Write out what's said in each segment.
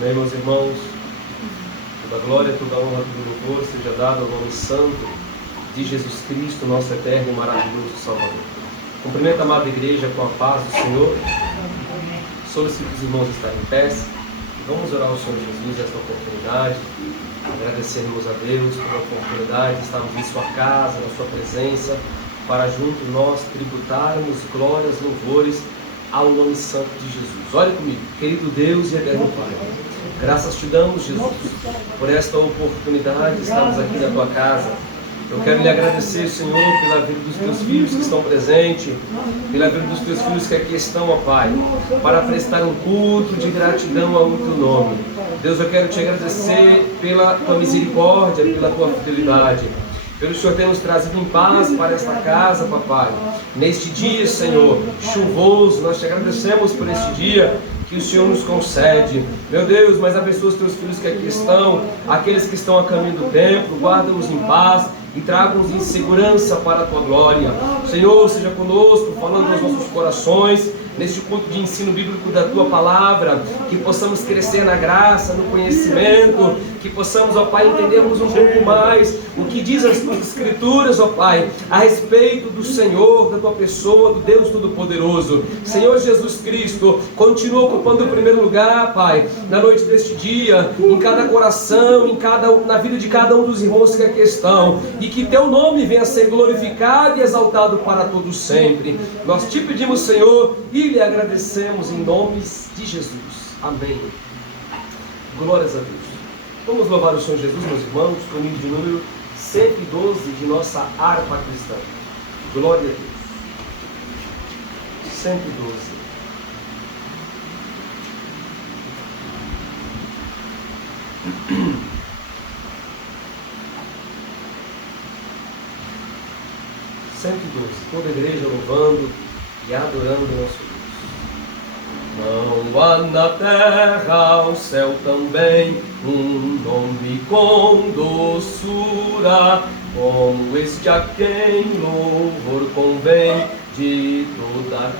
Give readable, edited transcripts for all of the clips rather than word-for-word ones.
Amém, meus irmãos. Toda glória, toda honra, todo louvor seja dado ao nome santo de Jesus Cristo, nosso eterno e maravilhoso Salvador. Cumprimento a amada igreja com a paz do Senhor. Solicito os irmãos estarem em pé. Vamos orar ao Senhor Jesus nesta oportunidade. Agradecermos a Deus pela oportunidade de estarmos em sua casa, na sua presença, para juntos nós tributarmos glórias, louvores ao nome santo de Jesus. Olhe comigo, querido Deus e eterno Pai, graças te damos, Jesus, por esta oportunidade de estarmos aqui na tua casa. Eu quero lhe agradecer, Senhor, pela vida dos teus filhos que estão presentes, pela vida dos teus filhos que aqui estão, ó Pai, para prestar um culto de gratidão ao teu nome. Deus, eu quero te agradecer pela tua misericórdia, pela tua fidelidade, pelo Senhor ter nos trazido em paz para esta casa, papai. Neste dia, Senhor, chuvoso, nós te agradecemos por este dia que o Senhor nos concede. Meu Deus, mas abençoa os teus filhos que aqui estão, aqueles que estão a caminho do templo, guarda-os em paz e traga-nos em segurança para a tua glória. Senhor, seja conosco, falando aos nossos corações, neste culto de ensino bíblico da tua palavra, que possamos crescer na graça, no conhecimento, que possamos, ó Pai, entendermos um pouco mais o que diz as tuas escrituras, ó Pai, a respeito do Senhor, da tua pessoa, do Deus Todo-Poderoso. Senhor Jesus Cristo, continua ocupando o primeiro lugar, Pai, na noite deste dia, em cada coração, na vida de cada um dos irmãos que aqui estão, e que teu nome venha a ser glorificado e exaltado para todos sempre. Nós te pedimos, Senhor, e lhe agradecemos em nome de Jesus. Amém. Glórias a Deus. Vamos louvar o Senhor Jesus, meus irmãos, com o hino de número 112 de nossa harpa cristã. Glória a Deus. 112. Toda a igreja louvando e adorando o nosso Deus. Não há na terra, ao céu também, um nome com doçura, como este a quem louvor convém de toda a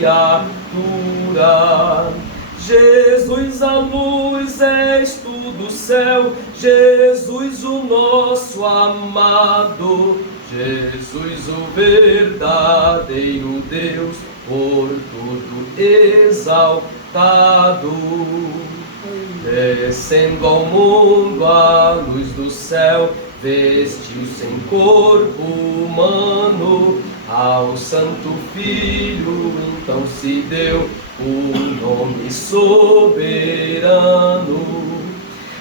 criatura. Jesus, a luz, és tu do céu, Jesus, o nosso amado, Jesus, o verdadeiro Deus, por tudo exaltado. Descendo ao mundo a luz do céu, vestiu-se em corpo humano, ao Santo Filho então se deu o nome soberano.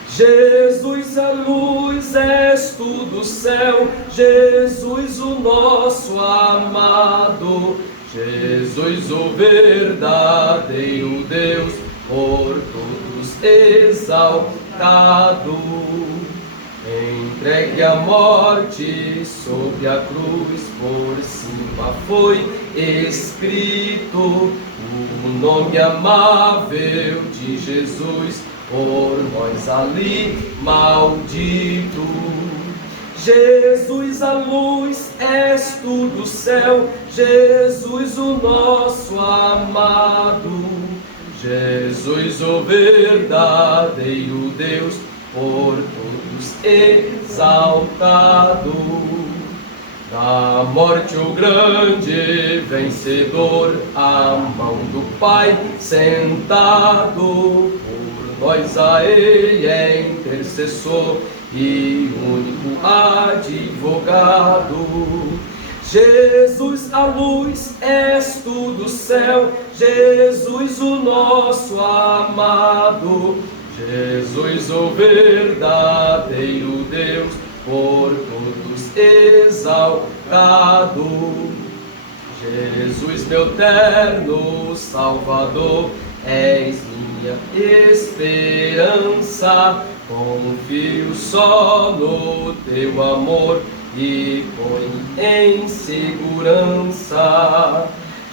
Jesus, a luz, és tu do céu, Jesus, o nosso amado, Jesus, o verdadeiro Deus, por todos exaltado. Entregue à morte sob a cruz, por cima foi escrito o nome amável de Jesus, por nós ali maldito. Jesus, a luz, és tu do céu, Jesus, o nosso amado, Jesus, o verdadeiro Deus, por todos exaltado. Da morte o grande vencedor, à mão do Pai sentado, nós a ele é intercessor e único advogado. Jesus, a luz, és tu do céu, Jesus, o nosso amado, Jesus, o verdadeiro Deus, por todos exaltado. Jesus, meu terno Salvador, és minha esperança, confio só no teu amor e põe em segurança.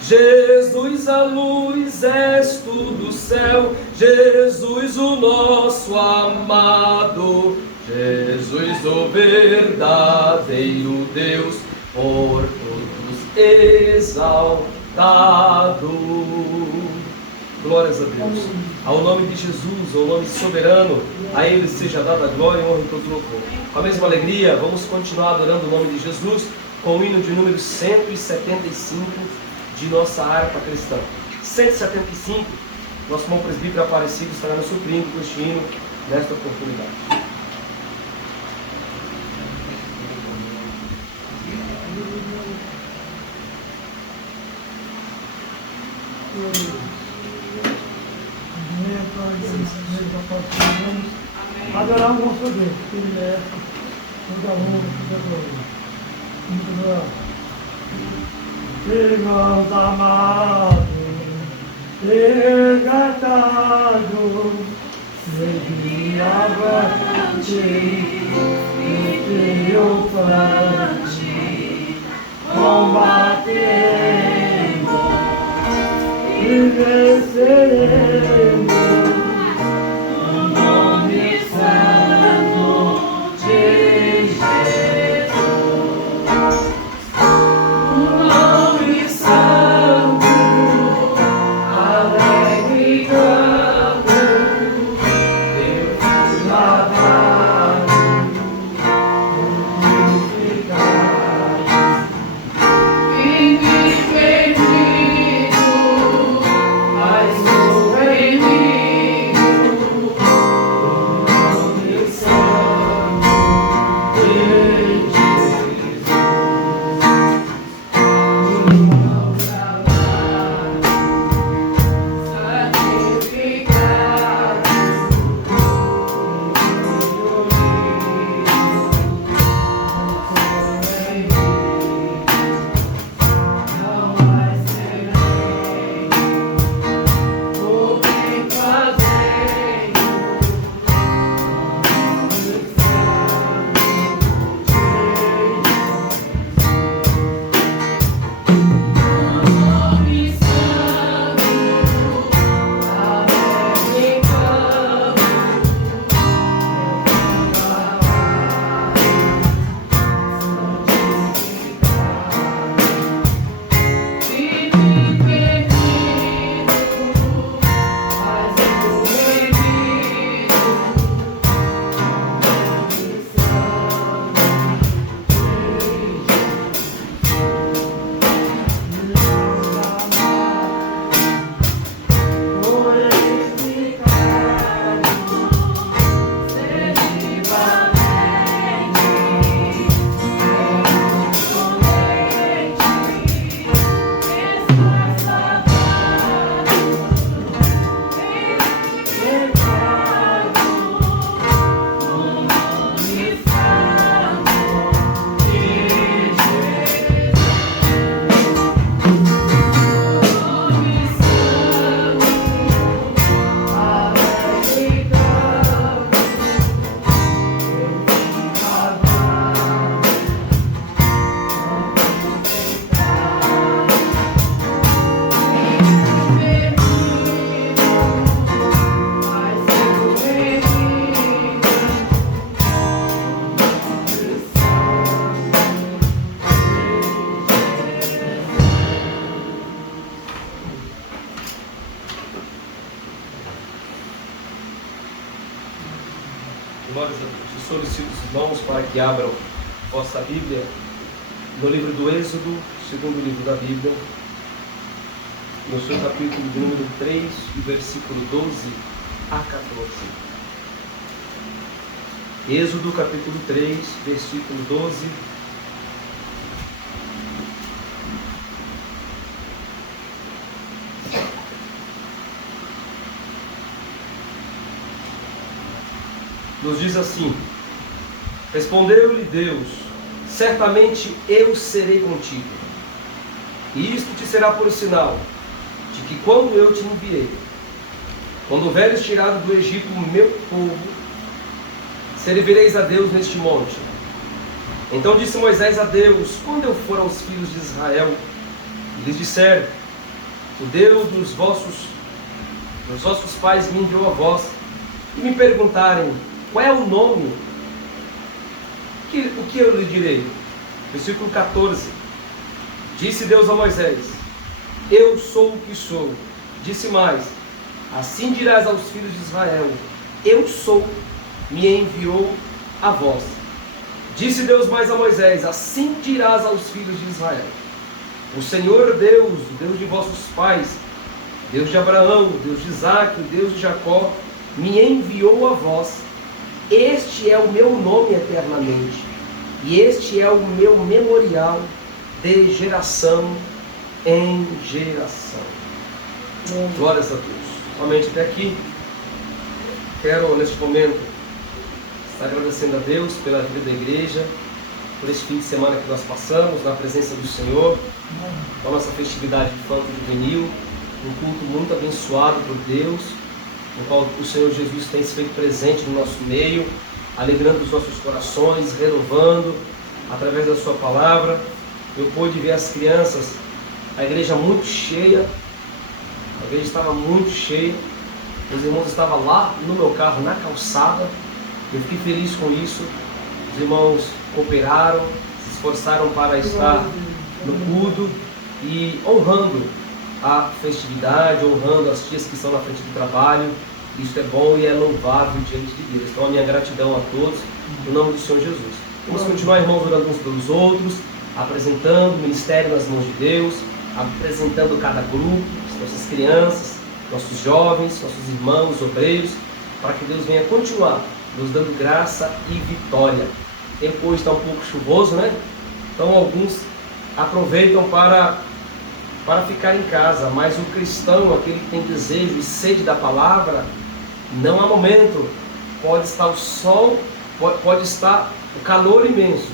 Jesus, a luz, és tu do céu, Jesus, o nosso amado, Jesus, o verdadeiro Deus, por todos exaltado. Glórias a Deus. Ao nome de Jesus, ao nome soberano, a Ele seja dada a glória, honra e todo louvor. Com a mesma alegria, vamos continuar adorando o nome de Jesus com o hino de número 175 de nossa harpa cristã. 175, nosso irmão presbítero Aparecido estará nos suprindo com este hino nesta oportunidade. Adorar o nosso Deus, que Ele é toda honra, toda glória. Muito bom. Irmãos amados, resgatados, segui avante e triunfante, combatemos e venceremos. Glórias a Deus. Eu solicito os irmãos para que abram vossa Bíblia no livro do Êxodo, segundo livro da Bíblia, no seu capítulo de número 3, versículo 12 a 14. Êxodo capítulo 3, versículo 12 nos diz assim: respondeu-lhe Deus: certamente eu serei contigo, e isto te será por sinal, de que quando eu te enviei, quando houveres tirado do Egito o meu povo, servireis a Deus neste monte. Então disse Moisés a Deus: quando eu for aos filhos de Israel, e lhes disser: o Deus dos vossos pais me enviou a vós, e me perguntarem: qual é o nome? O que eu lhe direi? Versículo 14. Disse Deus a Moisés: eu sou o que sou. Disse mais: assim dirás aos filhos de Israel: eu sou, me enviou a vós. Disse Deus mais a Moisés: assim dirás aos filhos de Israel: o Senhor Deus, o Deus de vossos pais, Deus de Abraão, Deus de Isaque, Deus de Jacó, me enviou a vós. Este é o meu nome eternamente, e este é o meu memorial de geração em geração. Glórias a Deus. Somente até aqui. Quero neste momento estar agradecendo a Deus pela vida da igreja, por este fim de semana que nós passamos na presença do Senhor, com a nossa festividade infanto juvenil, um culto muito abençoado por Deus, no qual o Senhor Jesus tem se feito presente no nosso meio, alegrando os nossos corações, renovando através da sua palavra. Eu pude ver as crianças, a igreja muito cheia, a igreja estava muito cheia, meus irmãos estavam lá no meu carro, na calçada. Eu fiquei feliz com isso. Os irmãos cooperaram, se esforçaram para estar no culto e honrando a festividade, honrando as tias que estão na frente do trabalho. Isso é bom e é louvável diante de Deus. Então a minha gratidão a todos, em nome do Senhor Jesus. Vamos continuar, irmãos, orando uns pelos outros, apresentando o ministério nas mãos de Deus, apresentando cada grupo, nossas crianças, nossos jovens, nossos irmãos, obreiros, para que Deus venha continuar nos dando graça e vitória. O tempo hoje está um pouco chuvoso, né? Então alguns aproveitam para ficar em casa, mas o cristão, aquele que tem desejo e sede da palavra, não há momento. Pode estar o sol, pode estar o calor imenso,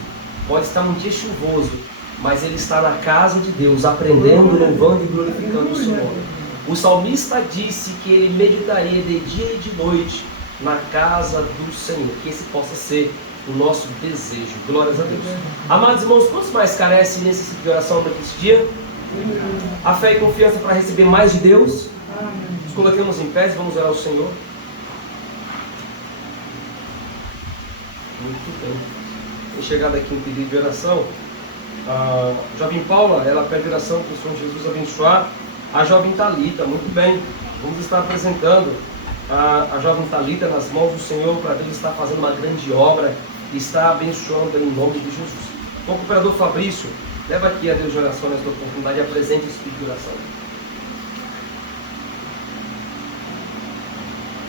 pode estar um dia chuvoso, mas ele está na casa de Deus, aprendendo, louvando e glorificando o seu nome. O salmista disse que ele meditaria de dia e de noite na casa do Senhor. Que esse possa ser o nosso desejo. Glórias a Deus. Amados irmãos, quantos mais carecem e necessitam de oração nesse dia? A fé e confiança para receber mais de Deus. Nos colocamos em pé e vamos orar ao Senhor. Muito bem. Tem chegado aqui um pedido de oração. A jovem Paula, ela pede oração para o Senhor Jesus abençoar a jovem Talita. Muito bem. Vamos estar apresentando a jovem Talita nas mãos do Senhor, para Deus estar fazendo uma grande obra e estar abençoando em nome de Jesus. O cooperador Fabrício, leva aqui a Deus de oração nesta oportunidade e apresente esse pedido de oração.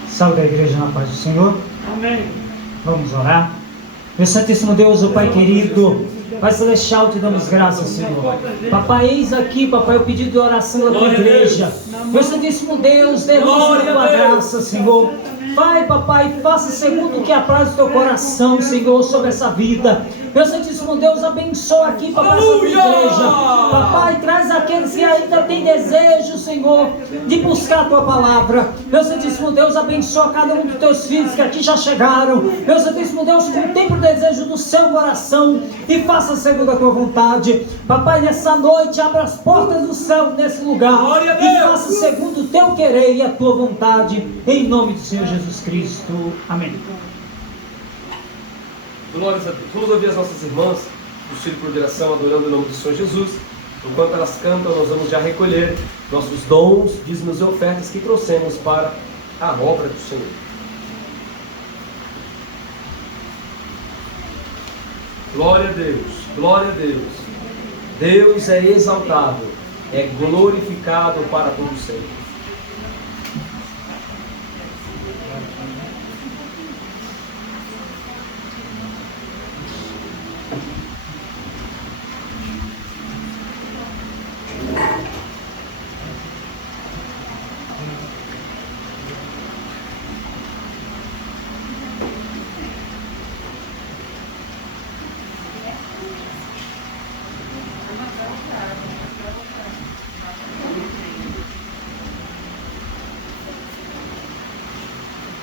Salve a igreja na paz do Senhor. Amém. Vamos orar. Meu Santíssimo Deus, o Pai querido, Pai Celestial, te damos graças, Senhor. Papai, eis aqui, papai, o pedido de oração da tua igreja. Meu Santíssimo Deus, derrama a tua graça, Senhor. Pai, papai, faça segundo o que apraz o teu coração, Senhor, sobre essa vida. Meu Santíssimo Deus, abençoa aqui, papai, essa tua igreja. Papai, traz aqueles que ainda têm desejo, Senhor, de buscar a tua palavra. Meu Santíssimo Deus, abençoa cada um dos teus filhos que aqui já chegaram. Meu Santíssimo Deus, contempla o desejo do seu coração e faça segundo a tua vontade. Papai, nessa noite, abra as portas do céu nesse lugar e faça segundo o teu querer e a tua vontade, em nome do Senhor Jesus Cristo. Amém. Glórias a Deus. Vamos ouvir as nossas irmãs do Círculo de Oração adorando o nome do Senhor Jesus. Enquanto elas cantam, nós vamos já recolher nossos dons, dízimos e ofertas que trouxemos para a obra do Senhor. Glória a Deus, glória a Deus. Deus é exaltado, é glorificado para todo sempre.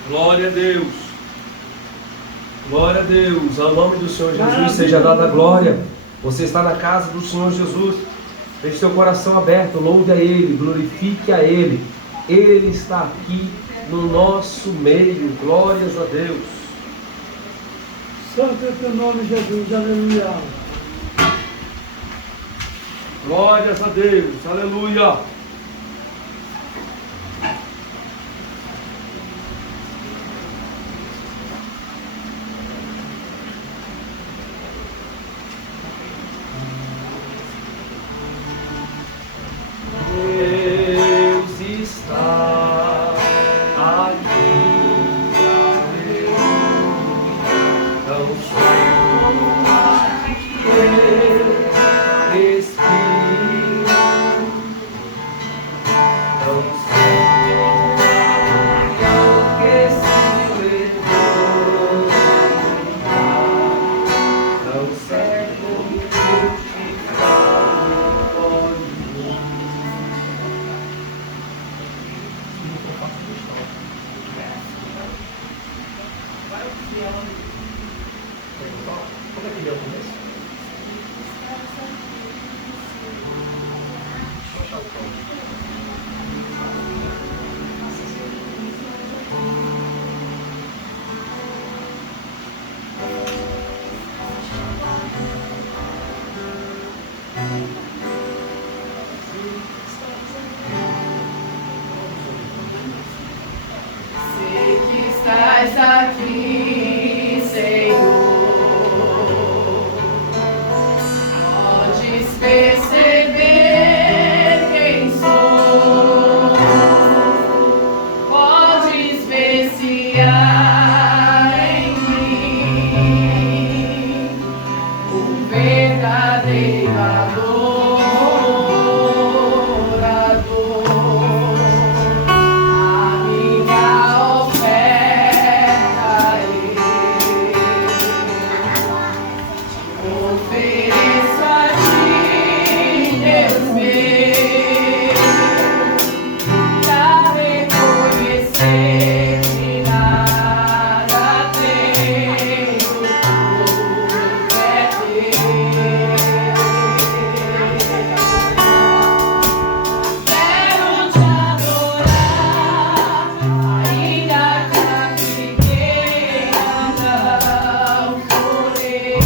Glória a Deus. Glória a Deus. Ao nome do Senhor Jesus seja dada a glória. Você está na casa do Senhor Jesus. Deixe seu coração aberto. Louve a Ele. Glorifique a Ele. Ele está aqui no nosso meio. Glórias a Deus. Santo é teu nome, Jesus. Aleluia. Glórias a Deus. Aleluia. Deus está aqui. Tão certo teu Espírito, tão certo que se levou, tão certo que eu te falo. Como é que deu o começo? Sei que estás aqui, Senhor. Podes perceber quem sou. Podes ver se há em mim o verdadeiro adorador. A minha oferta ofereço a ti, Deus meu, pra reconhecer que nada tenho, tudo é teu. Quero te adorar, ainda que a pequena não floresça.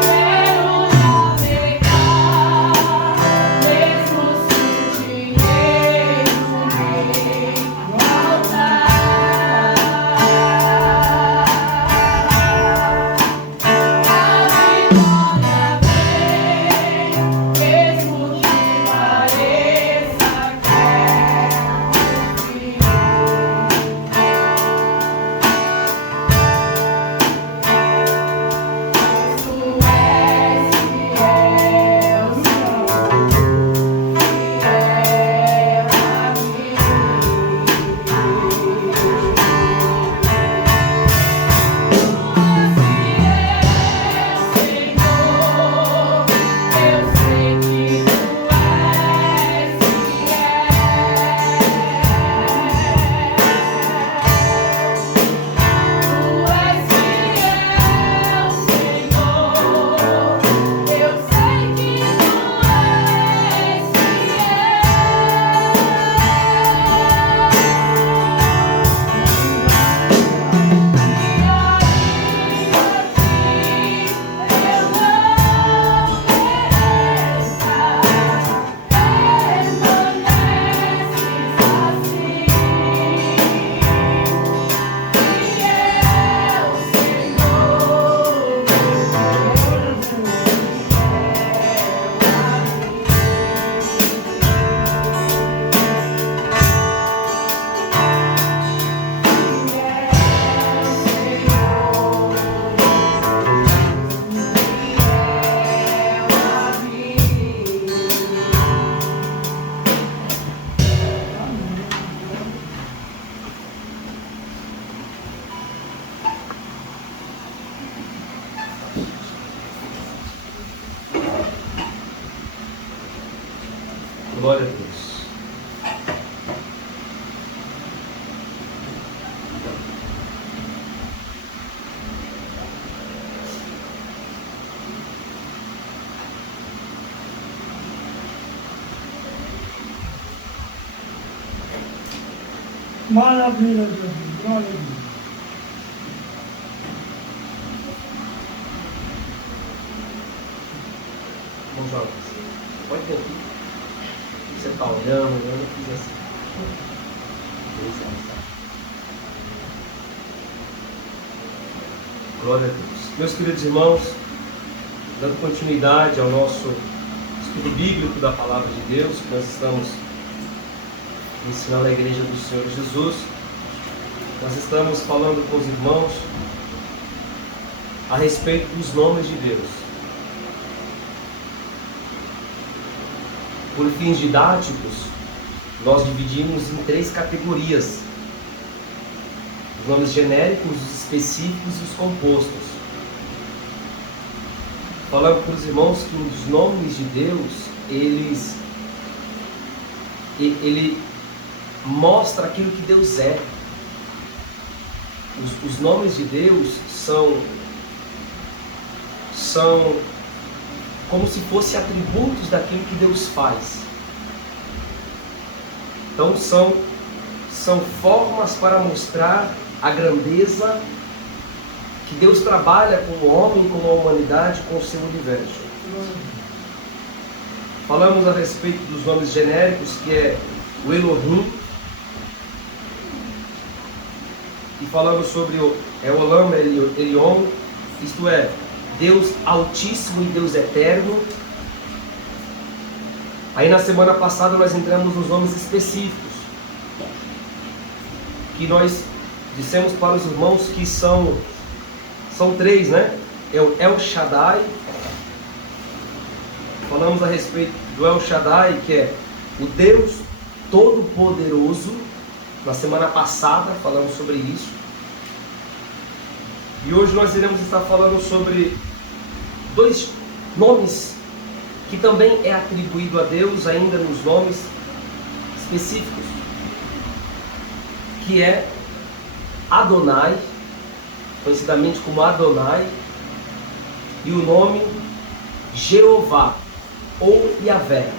Quero navegar, mesmo se o dinheiro nem faltar. A vitória vem, mesmo que pareça que é o fim. Tu és fiel, Senhor, fiel a mim. Senhor, eu sei que tu és fiel. Tu és fiel, Senhor, eu sei que tu és Glória a Deus. Maravilha, Jesus. Glória a Deus. Vamos lá. Pode ter aqui. Você está olhando, eu não fiz assim. Glória a Deus. Meus queridos irmãos, dando continuidade ao nosso estudo bíblico da Palavra de Deus, que nós estamos ensinando a Igreja do Senhor Jesus, nós estamos falando com os irmãos a respeito dos nomes de Deus. Por fins didáticos, nós dividimos em 3 categorias: os nomes genéricos, os específicos e os compostos. Falando para os irmãos que os nomes de Deus, ele mostra aquilo que Deus é. Os nomes de Deus são como se fossem atributos daquilo que Deus faz. Então são formas para mostrar a grandeza que Deus trabalha com o homem, com a humanidade, com o seu universo. Falamos a respeito dos nomes genéricos, que é o Elohim, e falamos sobre o Olam Elion, isto é, Deus Altíssimo e Deus Eterno. Aí na semana passada nós entramos nos nomes específicos, que nós dissemos para os irmãos que são 3, né? É o El Shaddai. Falamos a respeito do El Shaddai, que é o Deus Todo-Poderoso. Na semana passada falamos sobre isso. E hoje nós iremos estar falando sobre 2 nomes que também é atribuído a Deus, ainda nos nomes específicos, que é Adonai, conhecidamente como Adonai, e o nome Jeová ou Yahvé.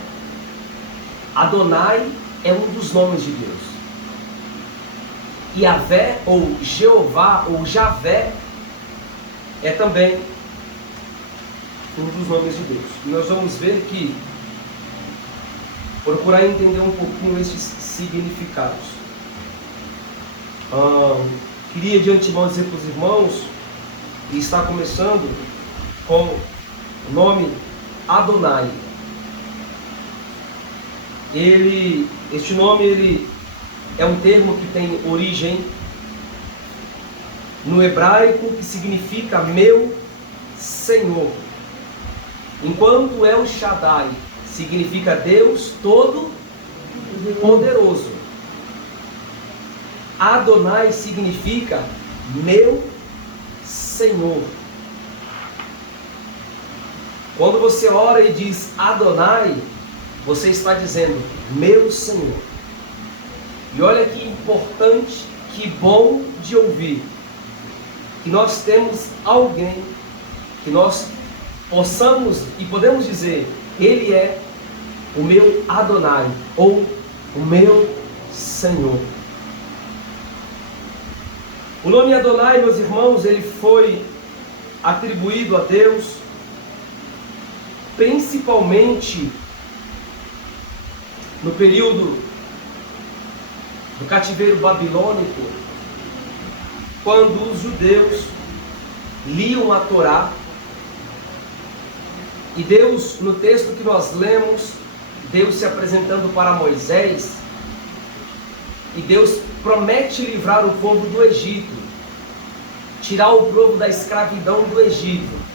Adonai é um dos nomes de Deus. Yahvé ou Jeová ou Javé é também um dos nomes de Deus. E nós vamos ver que, procurar entender um pouquinho esses significados. Queria de antemão dizer para os irmãos, e está começando com o nome Adonai. Este nome é um termo que tem origem no hebraico, que significa meu Senhor, enquanto El Shaddai significa Deus Todo-Poderoso. Adonai significa meu Senhor. Quando você ora e diz Adonai, você está dizendo meu Senhor. E olha que importante, que bom de ouvir, que nós temos alguém que nós possamos e podemos dizer, ele é o meu Adonai, ou o meu Senhor. O nome Adonai, meus irmãos, ele foi atribuído a Deus principalmente no período do cativeiro babilônico, quando os judeus liam a Torá, e Deus, no texto que nós lemos, Deus se apresentando para Moisés, e Deus promete livrar o povo do Egito, tirar o povo da escravidão do Egito.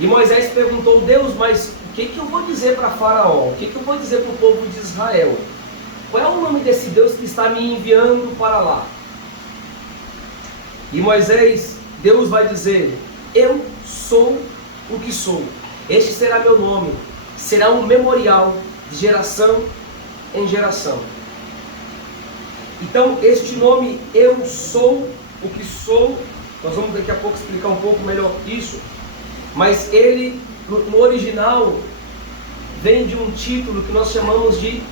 E Moisés perguntou: Deus, mas o que eu vou dizer para Faraó? O que eu vou dizer para o povo de Israel? Qual é o nome desse Deus que está me enviando para lá? E Moisés, Deus vai dizer: eu sou o que sou. Este será meu nome, será um memorial de geração em geração. Então, este nome, eu sou o que sou, nós vamos daqui a pouco explicar um pouco melhor isso, mas ele, no original, vem de um título que nós chamamos de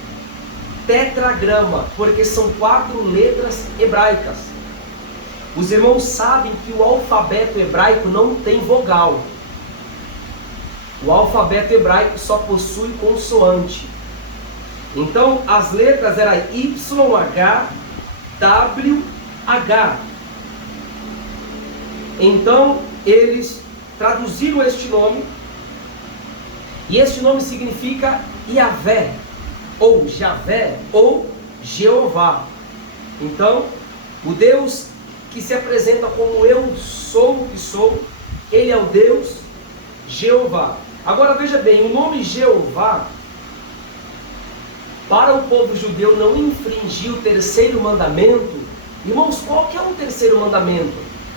tetragrama, porque são 4 letras hebraicas. Os irmãos sabem que o alfabeto hebraico não tem vogal. O alfabeto hebraico só possui consoante. Então as letras eram YH, WH. Então eles traduziram este nome, e este nome significa Yahvé, ou Javé, ou Jeová. Então, o Deus que se apresenta como eu sou o que sou, ele é o Deus Jeová. Agora veja bem, o nome Jeová, para o povo judeu não infringir o 3º mandamento. Irmãos, qual que é o 3º mandamento?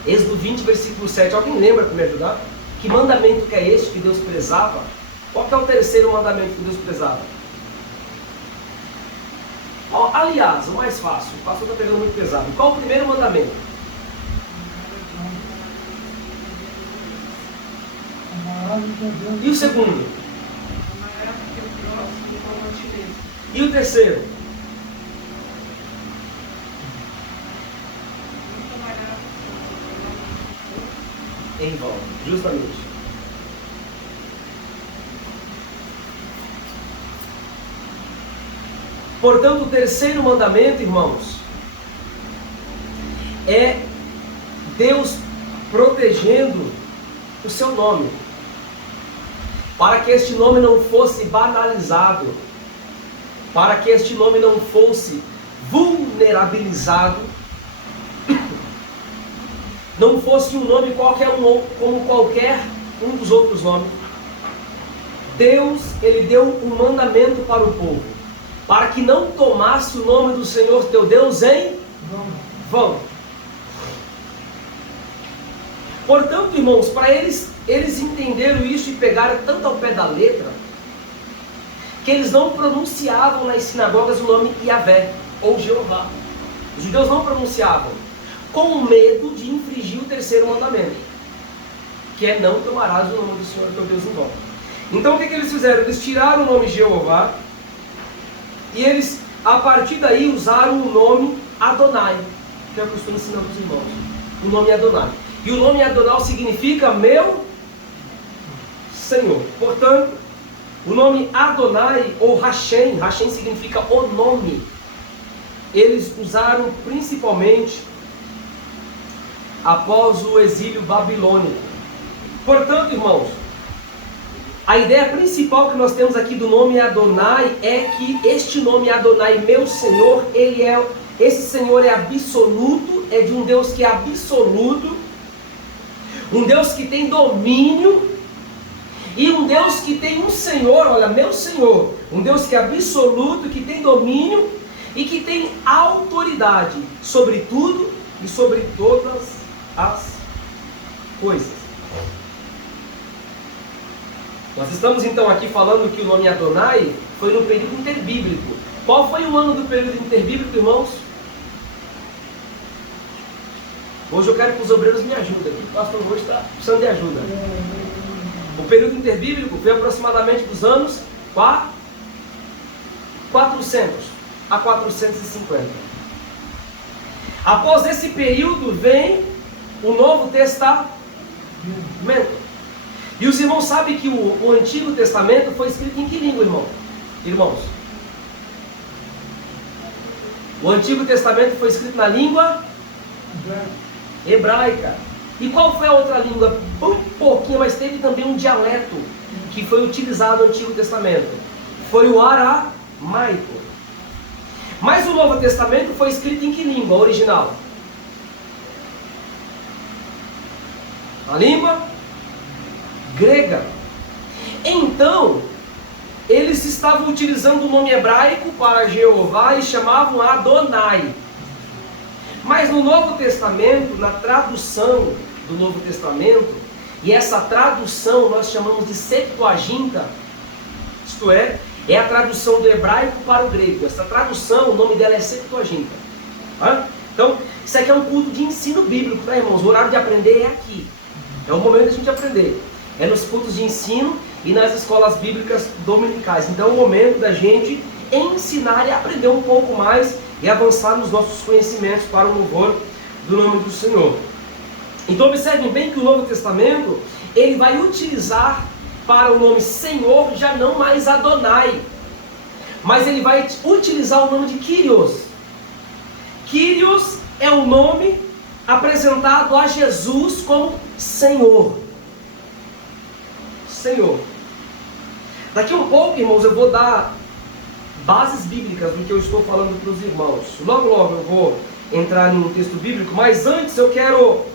Êxodo 20, versículo 7. Alguém lembra para me ajudar? Que mandamento que é este que Deus prezava? Qual que é o 3º mandamento que Deus prezava? Aliás, o mais fácil, o pastor está pegando muito pesado. Qual o primeiro mandamento? E o segundo? E o terceiro? Em volta, justamente. Portanto, o 3º mandamento, irmãos, é Deus protegendo o seu nome, para que este nome não fosse banalizado, para que este nome não fosse vulnerabilizado, não fosse um nome qualquer um, como qualquer um dos outros nomes. Deus, ele deu um mandamento para o povo, para que não tomasse o nome do Senhor teu Deus em vão. Portanto, irmãos, para eles entenderam isso e pegaram tanto ao pé da letra, que eles não pronunciavam nas sinagogas o nome Yahvé, ou Jeová. Os judeus não pronunciavam, com medo de infringir o 3º mandamento, que é não tomarás o nome do Senhor teu Deus em vão. Então o que eles fizeram? Eles tiraram o nome Jeová, e eles, a partir daí, usaram o nome Adonai, que é o que eu estou ensinando aos irmãos. O nome Adonai. E o nome Adonai significa meu Senhor. Portanto, o nome Adonai, ou Hashem, Hashem significa o nome, eles usaram principalmente após o exílio babilônico. Portanto, irmãos, a ideia principal que nós temos aqui do nome Adonai é que este nome Adonai, meu Senhor, esse Senhor é absoluto, é de um Deus que é absoluto, um Deus que tem domínio, e um Deus que tem um Senhor, olha, meu Senhor, um Deus que é absoluto, que tem domínio e que tem autoridade sobre tudo e sobre todas as coisas. Nós estamos então aqui falando que o nome Adonai foi no período interbíblico. Qual foi o ano do período interbíblico, irmãos? Hoje eu quero que os obreiros me ajudem aqui. O pastor hoje está precisando de ajuda. O período interbíblico foi aproximadamente dos anos 400 a 450. Após esse período vem o Novo Testamento. E os irmãos sabem que o Antigo Testamento foi escrito em que língua, irmãos? O Antigo Testamento foi escrito na língua hebraica. E qual foi a outra língua? Um pouquinho, mas teve também um dialeto que foi utilizado no Antigo Testamento. Foi o aramaico. Mas o Novo Testamento foi escrito em que língua original? A língua grega. Então, eles estavam utilizando o nome hebraico para Jeová e chamavam Adonai. Mas no Novo Testamento, na tradução do Novo Testamento, e essa tradução nós chamamos de Septuaginta, isto é a tradução do hebraico para o grego. Essa tradução, o nome dela é Septuaginta. Então, isso aqui é um culto de ensino bíblico, tá, irmãos? O horário de aprender é aqui. É o momento da gente aprender. É nos cultos de ensino e nas escolas bíblicas dominicais. Então é o momento da gente ensinar e aprender um pouco mais e avançar nos nossos conhecimentos para o louvor do nome do Senhor. Então observem bem que o Novo Testamento, ele vai utilizar para o nome Senhor já não mais Adonai, mas ele vai utilizar o nome de Kyrios. Kyrios é o nome apresentado a Jesus como Senhor. Senhor. Daqui um pouco, irmãos, eu vou dar bases bíblicas do que eu estou falando para os irmãos. Logo, logo eu vou entrar em um texto bíblico, mas antes eu quero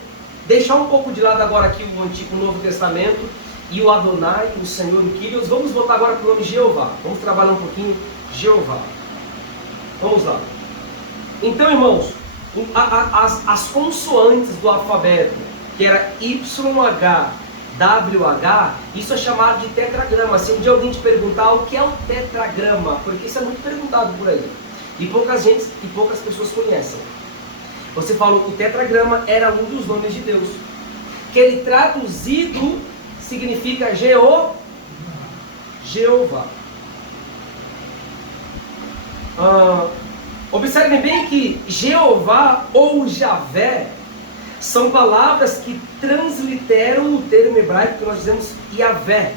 deixar um pouco de lado agora aqui o Antigo e o Novo Testamento e o Adonai, o Senhor, o Kyrios. Vamos voltar agora para o nome Jeová. Vamos trabalhar um pouquinho Jeová. Vamos lá. Então, irmãos, as consoantes do alfabeto, que era YH, WH, isso é chamado de tetragrama. Se um dia alguém te perguntar o que é o tetragrama, porque isso é muito perguntado por aí, e poucas pessoas conhecem. Você falou que o tetragrama era um dos nomes de Deus, que ele traduzido significa Jeová. Observem bem que Jeová ou Javé são palavras que transliteram o termo hebraico que nós dizemos Yavé,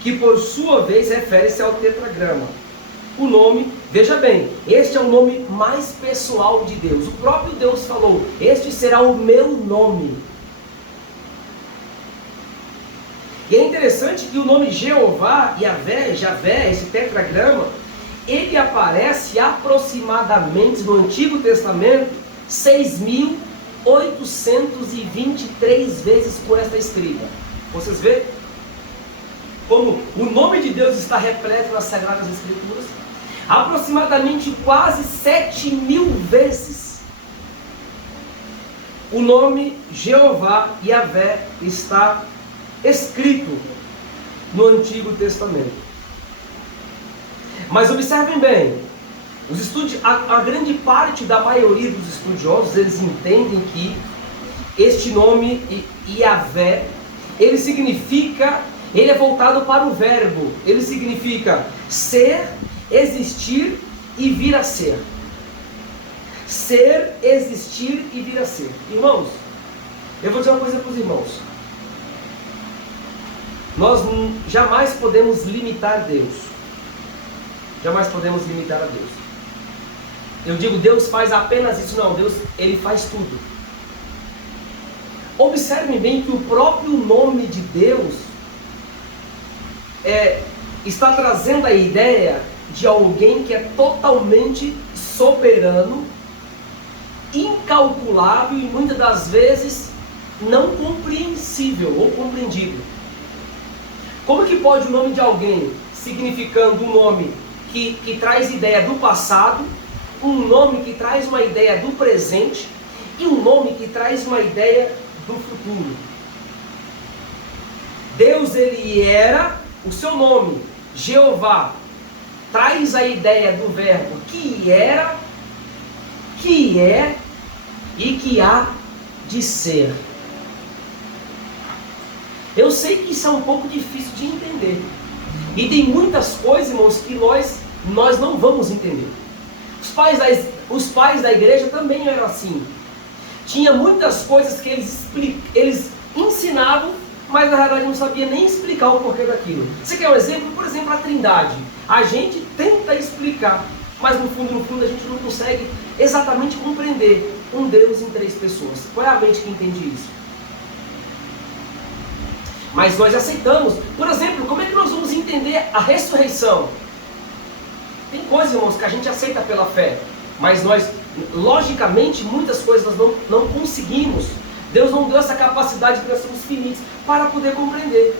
que por sua vez refere-se ao tetragrama. O nome, veja bem, este é o nome mais pessoal de Deus. O próprio Deus falou: este será o meu nome. E é interessante que o nome Jeová, Yavé, Javé, esse tetragrama, ele aparece aproximadamente no Antigo Testamento 6.823 vezes por esta escrita. Vocês veem como o nome de Deus está repleto nas Sagradas Escrituras? Aproximadamente quase 7.000 vezes o nome Jeová, Yavé, está escrito no Antigo Testamento. Mas observem bem, a grande parte da maioria dos estudiosos, eles entendem que este nome Yavé, ele é voltado para o verbo, ele significa ser, existir e vir a ser. Ser, existir e vir a ser. Irmãos, eu vou dizer uma coisa para os irmãos. Nós jamais podemos limitar Deus. Jamais podemos limitar a Deus. Eu digo, Deus faz apenas isso. Não, Deus, ele faz tudo. Observem bem que o próprio nome de Deus está trazendo a ideia de alguém que é totalmente soberano, incalculável e muitas das vezes não compreensível ou compreendido. Como que pode o nome de alguém, significando um nome que traz ideia do passado, um nome que traz uma ideia do presente e um nome que traz uma ideia do futuro? Deus, ele era, o seu nome, Jeová, traz a ideia do verbo que era, que é e que há de ser. Eu sei que isso é um pouco difícil de entender. E tem muitas coisas, irmãos, que nós não vamos entender. Os pais da igreja também eram assim. Tinha muitas coisas que eles ensinavam, mas na verdade não sabia nem explicar o porquê daquilo. Você quer um exemplo? Por exemplo, a Trindade. A gente tenta explicar, mas no fundo a gente não consegue exatamente compreender um Deus em 3 pessoas. Qual é a mente que entende isso? Mas nós aceitamos. Por exemplo, como é que nós vamos entender a ressurreição? Tem coisas, irmãos, que a gente aceita pela fé, mas nós, logicamente, muitas coisas nós não conseguimos. Deus não deu essa capacidade que nós somos finitos para poder compreender.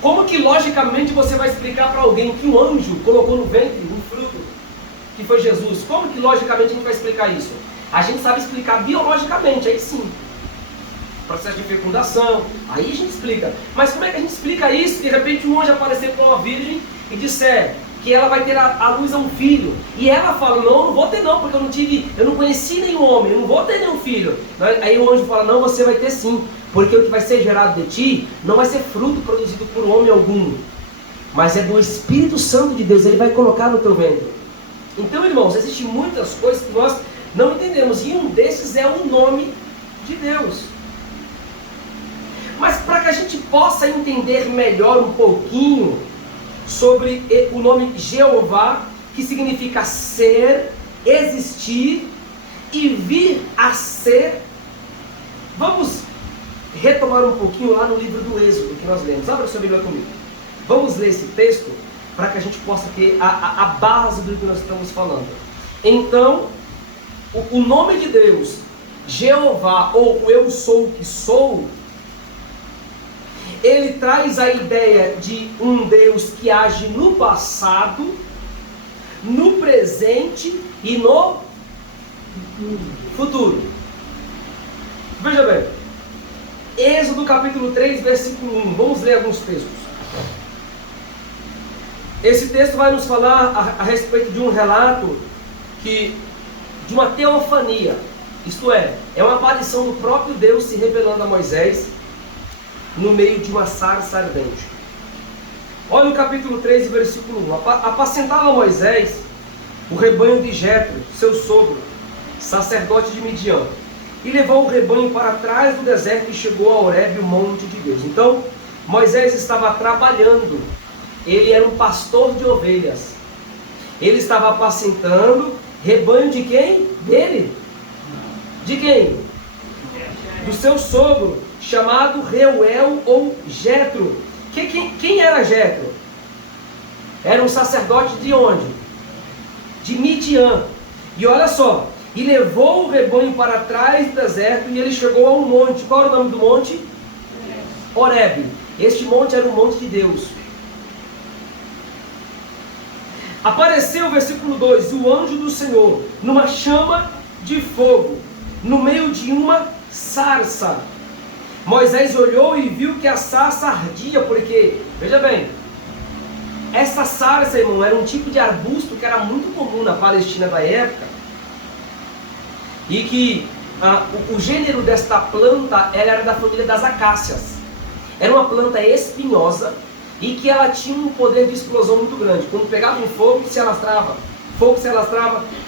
Como que logicamente você vai explicar para alguém que um anjo colocou no ventre um fruto, que foi Jesus? Como que logicamente a gente vai explicar isso? A gente sabe explicar biologicamente, aí sim. Processo de fecundação, aí a gente explica. Mas como é que a gente explica isso? De repente um anjo aparecer para uma virgem e disser que ela vai ter a luz a um filho. E ela fala, não, eu não vou ter não, porque eu não conheci nenhum homem, eu não vou ter nenhum filho. Aí o anjo fala, não, você vai ter sim, porque o que vai ser gerado de ti não vai ser fruto produzido por homem algum, mas é do Espírito Santo de Deus, Ele vai colocar no teu ventre. Então, irmãos, existem muitas coisas que nós não entendemos, e um desses é o nome de Deus. Mas para que a gente possa entender melhor um pouquinho sobre o nome Jeová, que significa ser, existir e vir a ser, vamos retomar um pouquinho lá no livro do Êxodo que nós lemos. Abra sua Bíblia comigo. Vamos ler esse texto para que a gente possa ter a base do que nós estamos falando. Então, o nome de Deus, Jeová, ou o Eu Sou que Sou, ele traz a ideia de um Deus que age no passado, no presente e no futuro. Veja bem, Êxodo capítulo 3, versículo 1. Vamos ler alguns textos. Esse texto vai nos falar a respeito de um relato de uma teofania. Isto é uma aparição do próprio Deus se revelando a Moisés no meio de uma sarça ardente. Olha o capítulo 3, versículo 1. Apacentava Moisés o rebanho de Jetro, seu sogro, sacerdote de Midian, e levou o rebanho para trás do deserto e chegou a Horebe, o monte de Deus. Então, Moisés estava trabalhando. Ele era um pastor de ovelhas. Ele estava apacentando rebanho de quem? Dele? De quem? Do seu sogro, chamado Reuel ou Jetro. Quem era Jetro? Era um sacerdote de onde? De Midian. E olha só, e levou o rebanho para trás do deserto e ele chegou a um monte. Qual era o nome do monte? Horebe. Este monte era o monte de Deus. Apareceu, versículo 2, o anjo do Senhor, numa chama de fogo, no meio de uma sarça. Moisés olhou e viu que a sarça ardia, porque, veja bem, essa sarça, irmão, era um tipo de arbusto que era muito comum na Palestina da época, e que o gênero desta planta era da família das acácias. Era uma planta espinhosa e que ela tinha um poder de explosão muito grande. Quando pegava um fogo se alastrava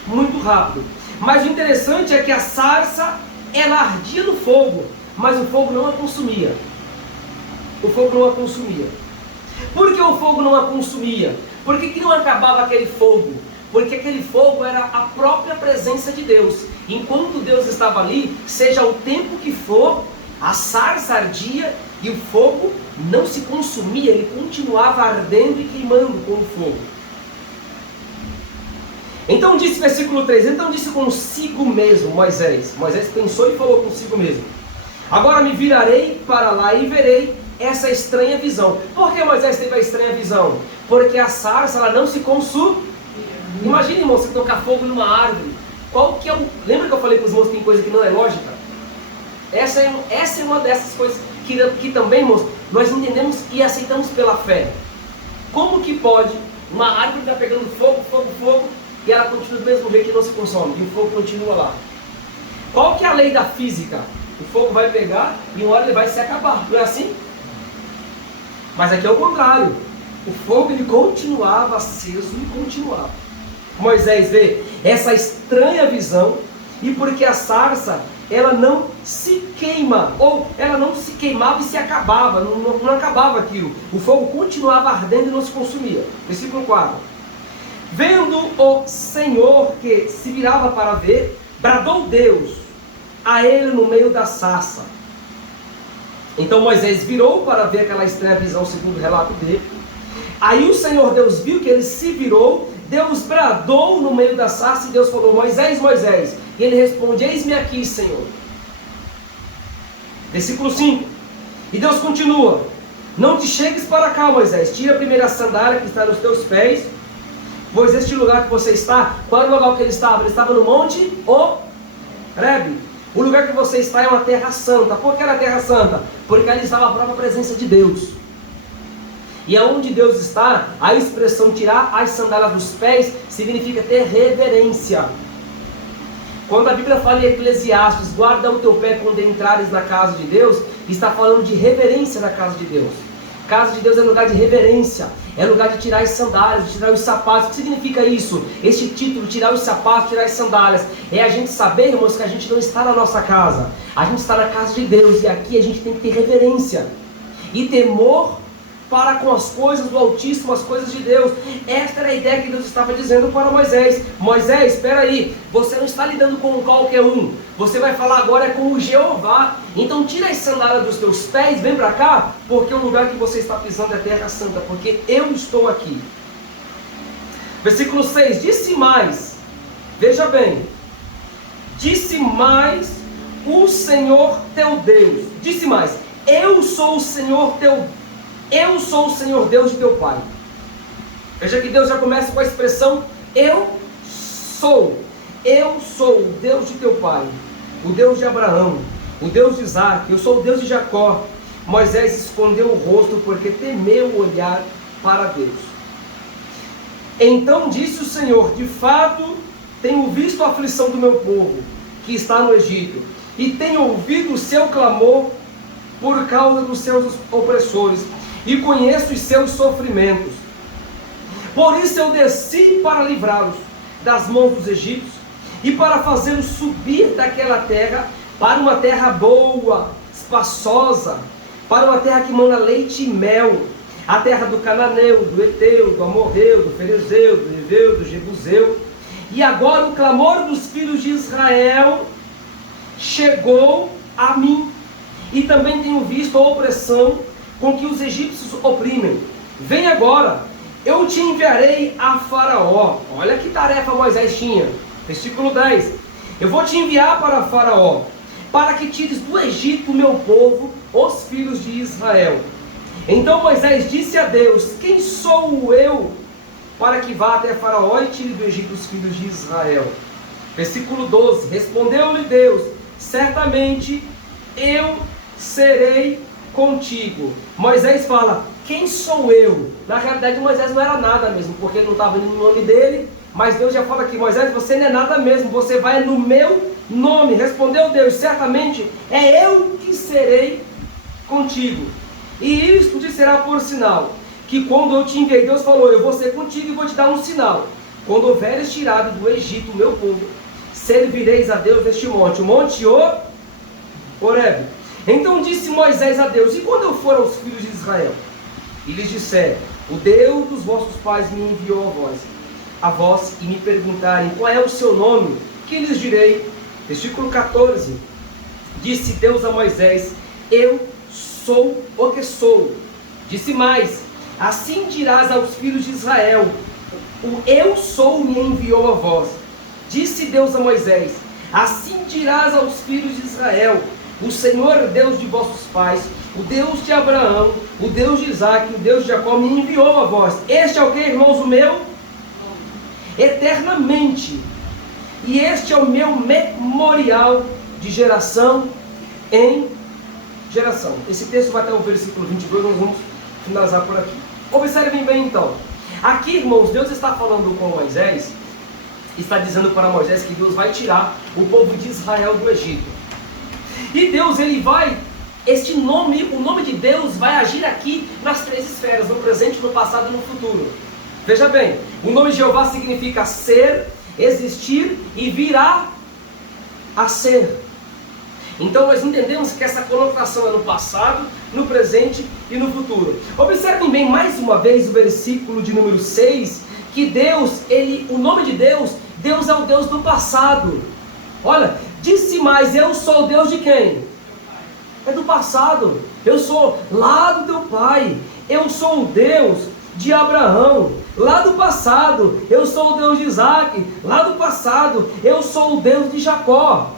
muito rápido. Mas o interessante é que a sarça, ela ardia no fogo, mas o fogo não a consumia. O fogo não a consumia. Por que o fogo não a consumia? Por que não acabava aquele fogo? Porque aquele fogo era a própria presença de Deus. Enquanto Deus estava ali, seja o tempo que for, a sarça ardia e o fogo não se consumia, ele continuava ardendo e queimando com o fogo. Então disse, versículo 3, então disse consigo mesmo Moisés. Moisés pensou e falou consigo mesmo: agora me virarei para lá e verei essa estranha visão. Por que Moisés teve a estranha visão? Porque a sarça, ela não se consumia. Imagina, irmão, você tocar fogo numa árvore. Qual que é o... Lembra que eu falei para os irmãos que tem coisa que não é lógica? Essa é uma dessas coisas que também, irmãos, nós entendemos e aceitamos pela fé. Como que pode uma árvore estar pegando fogo, e ela continua do mesmo jeito que não se consome, e o fogo continua lá? Qual que é a lei da física? O fogo vai pegar e uma hora ele vai se acabar, não é assim? Mas aqui é o contrário. O fogo ele continuava aceso e continuava. Moisés vê essa estranha visão, e porque a sarça, ela não se queima, ou ela não se queimava e se acabava, não acabava aquilo. O fogo continuava ardendo e não se consumia. Versículo 4. Vendo o Senhor que se virava para ver, bradou Deus a ele no meio da sarça. Então Moisés virou para ver aquela estranha visão, segundo o relato dele. Aí o Senhor Deus viu que ele se virou, Deus bradou no meio da sarça e Deus falou: Moisés, Moisés. E ele responde: eis-me aqui, Senhor. Versículo 5. E Deus continua: não te chegues para cá, Moisés, tira a primeira sandália que está nos teus pés, pois este lugar que você está, qual era o lugar que ele estava? Ele estava no monte Horebe. O lugar que você está é uma terra santa. Por que era terra santa? Porque ali estava a própria presença de Deus. E aonde Deus está, a expressão tirar as sandálias dos pés significa ter reverência. Quando a Bíblia fala em Eclesiastes, guarda o teu pé quando entrares na casa de Deus, está falando de reverência na casa de Deus. Casa de Deus é lugar de reverência, é lugar de tirar as sandálias, de tirar os sapatos. O que significa isso? Este título, tirar os sapatos, tirar as sandálias, é a gente saber, irmãos, que a gente não está na nossa casa, a gente está na casa de Deus, e aqui a gente tem que ter reverência e temor para com as coisas do Altíssimo, as coisas de Deus. Esta era a ideia que Deus estava dizendo para Moisés. Moisés, espera aí, você não está lidando com qualquer um, você vai falar agora com o Jeová. Então tira as sandálias dos teus pés, vem para cá, porque o lugar que você está pisando é terra santa, porque eu estou aqui. Versículo 6, disse mais, veja bem, disse mais o Senhor teu Deus, disse mais, eu sou o Senhor Deus de teu pai. Veja que Deus já começa com a expressão eu sou o Deus de teu pai, o Deus de Abraão, o Deus de Isaac, eu sou o Deus de Jacó. Moisés escondeu o rosto porque temeu olhar para Deus. Então disse o Senhor, de fato tenho visto a aflição do meu povo que está no Egito, e tenho ouvido o seu clamor por causa dos seus opressores, e conheço os seus sofrimentos. Por isso eu desci para livrá-los das mãos dos egípcios, e para fazê-los subir daquela terra, para uma terra boa, espaçosa, para uma terra que mana leite e mel, a terra do Cananeu, do Eteu, do Amorreu, do Ferezeu, do Heveu, do Jebuseu. E agora o clamor dos filhos de Israel chegou a mim, e também tenho visto a opressão com que os egípcios oprimem. Vem agora, eu te enviarei a Faraó. Olha que tarefa Moisés tinha. Versículo 10. Eu vou te enviar para Faraó, para que tires do Egito o meu povo, os filhos de Israel. Então Moisés disse a Deus, quem sou eu para que vá até Faraó e tire do Egito os filhos de Israel? Versículo 12. Respondeu-lhe Deus, certamente eu serei contigo. Moisés fala, quem sou eu? Na realidade Moisés não era nada mesmo, porque ele não estava no nome dele, mas Deus já fala aqui, Moisés, você não é nada mesmo, você vai no meu nome. Respondeu Deus, certamente é eu que serei contigo, e isto te será por sinal, que quando eu te enviei, Deus falou, eu vou ser contigo e vou te dar um sinal. Quando houveres tirado do Egito o meu povo, servireis a Deus neste monte, o monte Horebe. Então disse Moisés a Deus, e quando eu for aos filhos de Israel, e lhes disser, o Deus dos vossos pais me enviou a vós, e me perguntarem qual é o seu nome, que lhes direi? Versículo 14, disse Deus a Moisés, eu sou o que sou. Disse mais, assim dirás aos filhos de Israel, o eu sou me enviou a vós. Disse Deus a Moisés, assim dirás aos filhos de Israel, o Senhor Deus de vossos pais, o Deus de Abraão, o Deus de Isaac, o Deus de Jacó me enviou a vós. Este é o que, irmãos? O meu? Eternamente. E este é o meu memorial de geração em geração. Esse texto vai até o versículo 22, nós vamos finalizar por aqui. Observem bem então. Aqui, irmãos, Deus está falando com Moisés, está dizendo para Moisés que Deus vai tirar o povo de Israel do Egito. E Deus, ele vai, o nome de Deus vai agir aqui nas três esferas, no presente, no passado e no futuro. Veja bem, o nome de Jeová significa ser, existir e virá a ser. Então nós entendemos que essa conotação é no passado, no presente e no futuro. Observem bem mais uma vez o versículo de número 6, que Deus, o nome de Deus, Deus é o Deus do passado. Olha, disse mais, eu sou o Deus de quem? É do passado. Eu sou lá do teu pai. Eu sou o Deus de Abraão, lá do passado. Eu sou o Deus de Isaac, lá do passado. Eu sou o Deus de Jacó.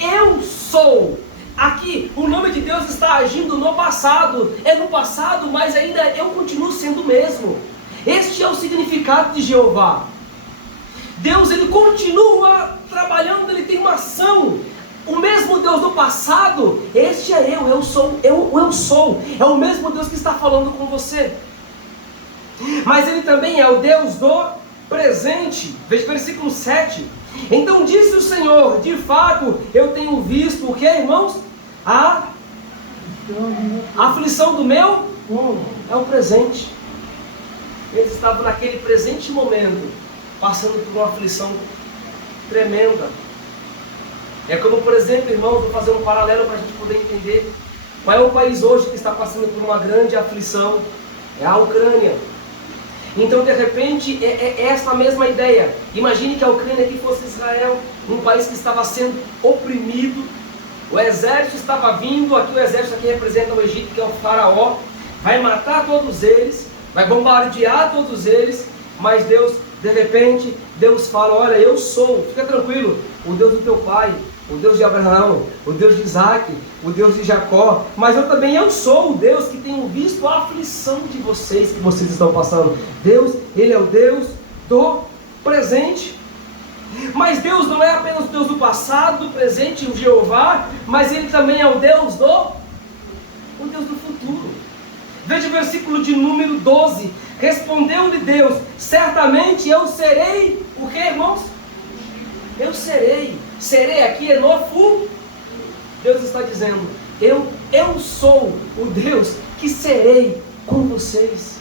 Eu sou. Aqui o nome de Deus está agindo no passado. É no passado, mas ainda eu continuo sendo o mesmo. Este é o significado de Jeová. Deus, ele continua trabalhando, ele tem uma ação. O mesmo Deus do passado, este é eu sou. É o mesmo Deus que está falando com você. Mas ele também é o Deus do presente. Veja o versículo 7. Então disse o Senhor, de fato, eu tenho visto o que, irmãos? A aflição do meu É o presente. Eles estavam naquele presente momento, passando por uma aflição tremenda. É como, por exemplo, irmãos, vou fazer um paralelo para a gente poder entender. Qual é o país hoje que está passando por uma grande aflição? É a Ucrânia. Então, de repente, é essa mesma ideia. Imagine que a Ucrânia aqui fosse Israel, um país que estava sendo oprimido. O exército estava vindo, aqui o exército aqui representa o Egito, que é o faraó. Vai matar todos eles, vai bombardear todos eles, mas Deus, de repente, Deus fala, olha, eu sou, fica tranquilo, o Deus do teu pai, o Deus de Abraão, o Deus de Isaac, o Deus de Jacó, mas eu sou o Deus que tenho visto a aflição de vocês, que vocês estão passando. Deus, Ele é o Deus do presente. Mas Deus não é apenas o Deus do passado, do presente, o Jeová, mas Ele também é o Deus do futuro. Veja o versículo de número 12. Respondeu-lhe Deus, certamente eu serei, o que, irmãos? Eu serei. Serei aqui é no futuro. Deus está dizendo, eu sou o Deus que serei com vocês.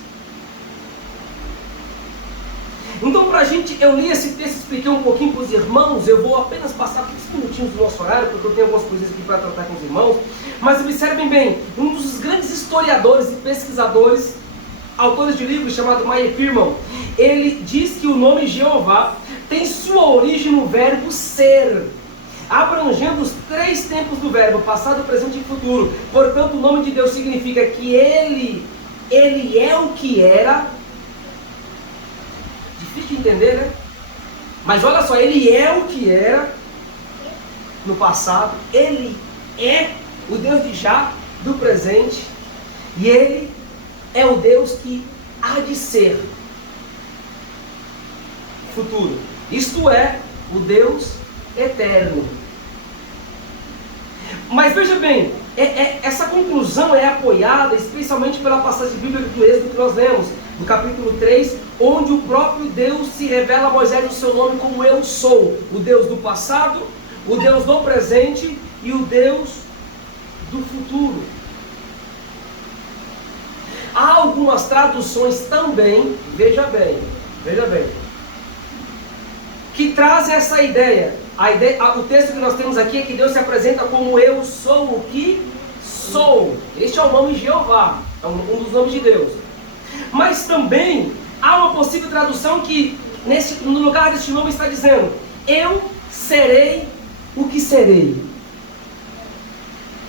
Então, para a gente, eu li esse texto, expliquei um pouquinho para os irmãos. Eu vou apenas passar 15 minutinhos do nosso horário, porque eu tenho algumas coisas aqui para tratar com os irmãos. Mas observem bem, um dos grandes historiadores e pesquisadores, autores de livros chamado Meyer Pearman, ele diz que o nome Jeová tem sua origem no verbo ser, abrangendo os 3 tempos do verbo, passado, presente e futuro. Portanto, o nome de Deus significa que Ele é o que era. Difícil de entender, né? Mas olha só, Ele é o que era no passado, Ele é o Deus de já, do presente, e Ele é o Deus que há de ser futuro. Isto é, o Deus eterno. Mas veja bem, essa conclusão é apoiada especialmente pela passagem bíblica do Êxodo que nós lemos, no capítulo 3, onde o próprio Deus se revela a Moisés no seu nome como eu sou, o Deus do passado, o Deus do presente e o Deus do futuro. Há algumas traduções também, veja bem, que trazem essa ideia. O texto que nós temos aqui é que Deus se apresenta como eu sou o que sou. Este é o nome Jeová, é um dos nomes de Deus. Mas também há uma possível tradução que no lugar deste nome está dizendo, eu serei o que serei.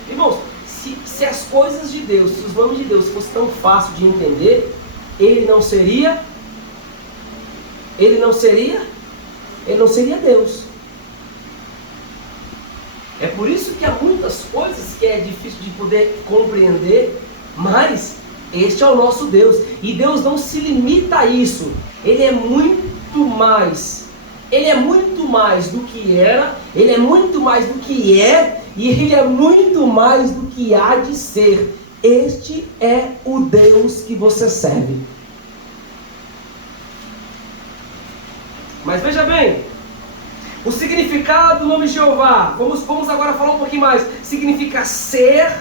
Irmãos, se as coisas de Deus, se os nomes de Deus fossem tão fácil de entender, Ele não seria Deus. É por isso que há muitas coisas que é difícil de poder compreender, mas este é o nosso Deus. E Deus não se limita a isso. Ele é muito mais. Ele é muito mais do que era, Ele é muito mais do que é, e Ele é muito mais do que há de ser. Este é o Deus que você serve. Mas veja bem, o significado do nome Jeová, vamos agora falar um pouquinho mais. Significa ser,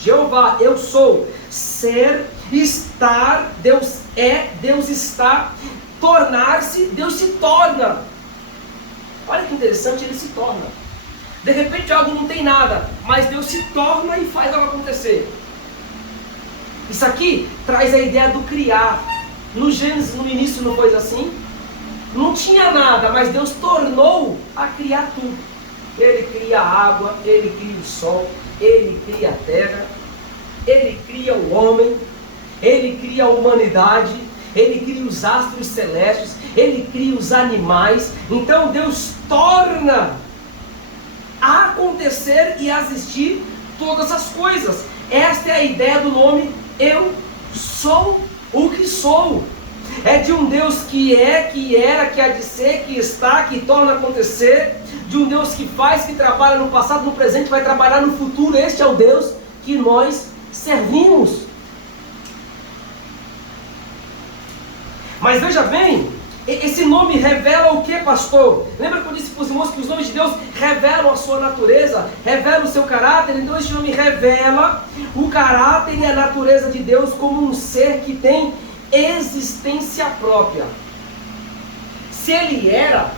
Jeová, eu sou. Ser, estar, Deus é, Deus está. Tornar-se, Deus se torna. Olha que interessante, Ele se torna. De repente algo não tem nada, mas Deus se torna e faz algo acontecer. Isso aqui traz a ideia do criar. No Gênesis, no início, não foi assim? Não tinha nada, mas Deus tornou a criar tudo. Ele cria a água, Ele cria o sol, Ele cria a terra, Ele cria o homem, Ele cria a humanidade, Ele cria os astros celestes, Ele cria os animais. Então Deus torna a acontecer e a existir todas as coisas. Esta é a ideia do nome eu sou o que sou. É de um Deus que é, que era, que há de ser, que está, que torna a acontecer. De um Deus que faz, que trabalha no passado, no presente, vai trabalhar no futuro. Este é o Deus que nós servimos. Mas veja bem, Esse nome revela o que, pastor? Lembra que eu disse para os irmãos que os nomes de Deus revelam a sua natureza, revelam o seu caráter? Então este nome revela o caráter e a natureza de Deus como um ser que tem existência própria. Se ele era...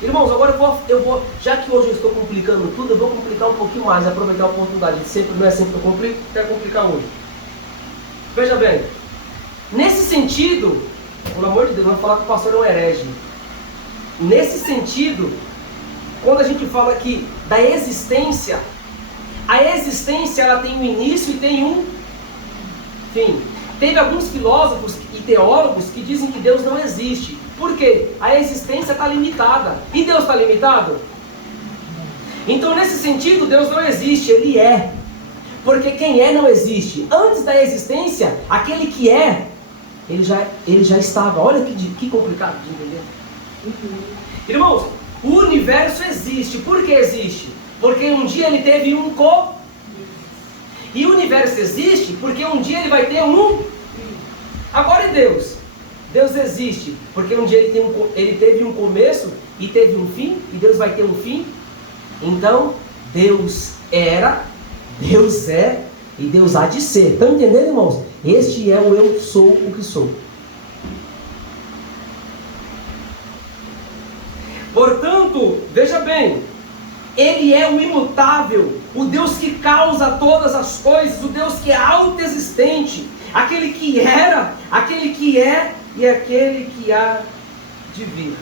Irmãos, agora eu vou, já que hoje eu estou complicando tudo, eu vou complicar um pouquinho mais, aproveitar a oportunidade. Sempre, não é sempre que eu complico, quero complicar hoje. Veja bem, nesse sentido, por amor de Deus, não vou falar que o pastor é um herege. Nesse sentido, quando a gente fala aqui da existência, a existência ela tem um início e tem um fim. Teve alguns filósofos e teólogos que dizem que Deus não existe. Por quê? A existência está limitada. E Deus está limitado? Então, nesse sentido, Deus não existe, Ele é. Porque quem é não existe. Antes da existência, aquele que é, ele já estava. Olha que complicado de entender. Irmãos, o universo existe. Por que existe? Porque um dia ele teve um E o universo existe porque um dia ele vai ter um... Agora e Deus? Deus existe porque um dia ele teve um começo e teve um fim, e Deus vai ter um fim. Então, Deus era, Deus é e Deus há de ser. Estão entendendo, irmãos? Este é o eu sou o que sou. Portanto, veja bem, Ele é o imutável, o Deus que causa todas as coisas, o Deus que é autoexistente, aquele que era, aquele que é e aquele que há de vir.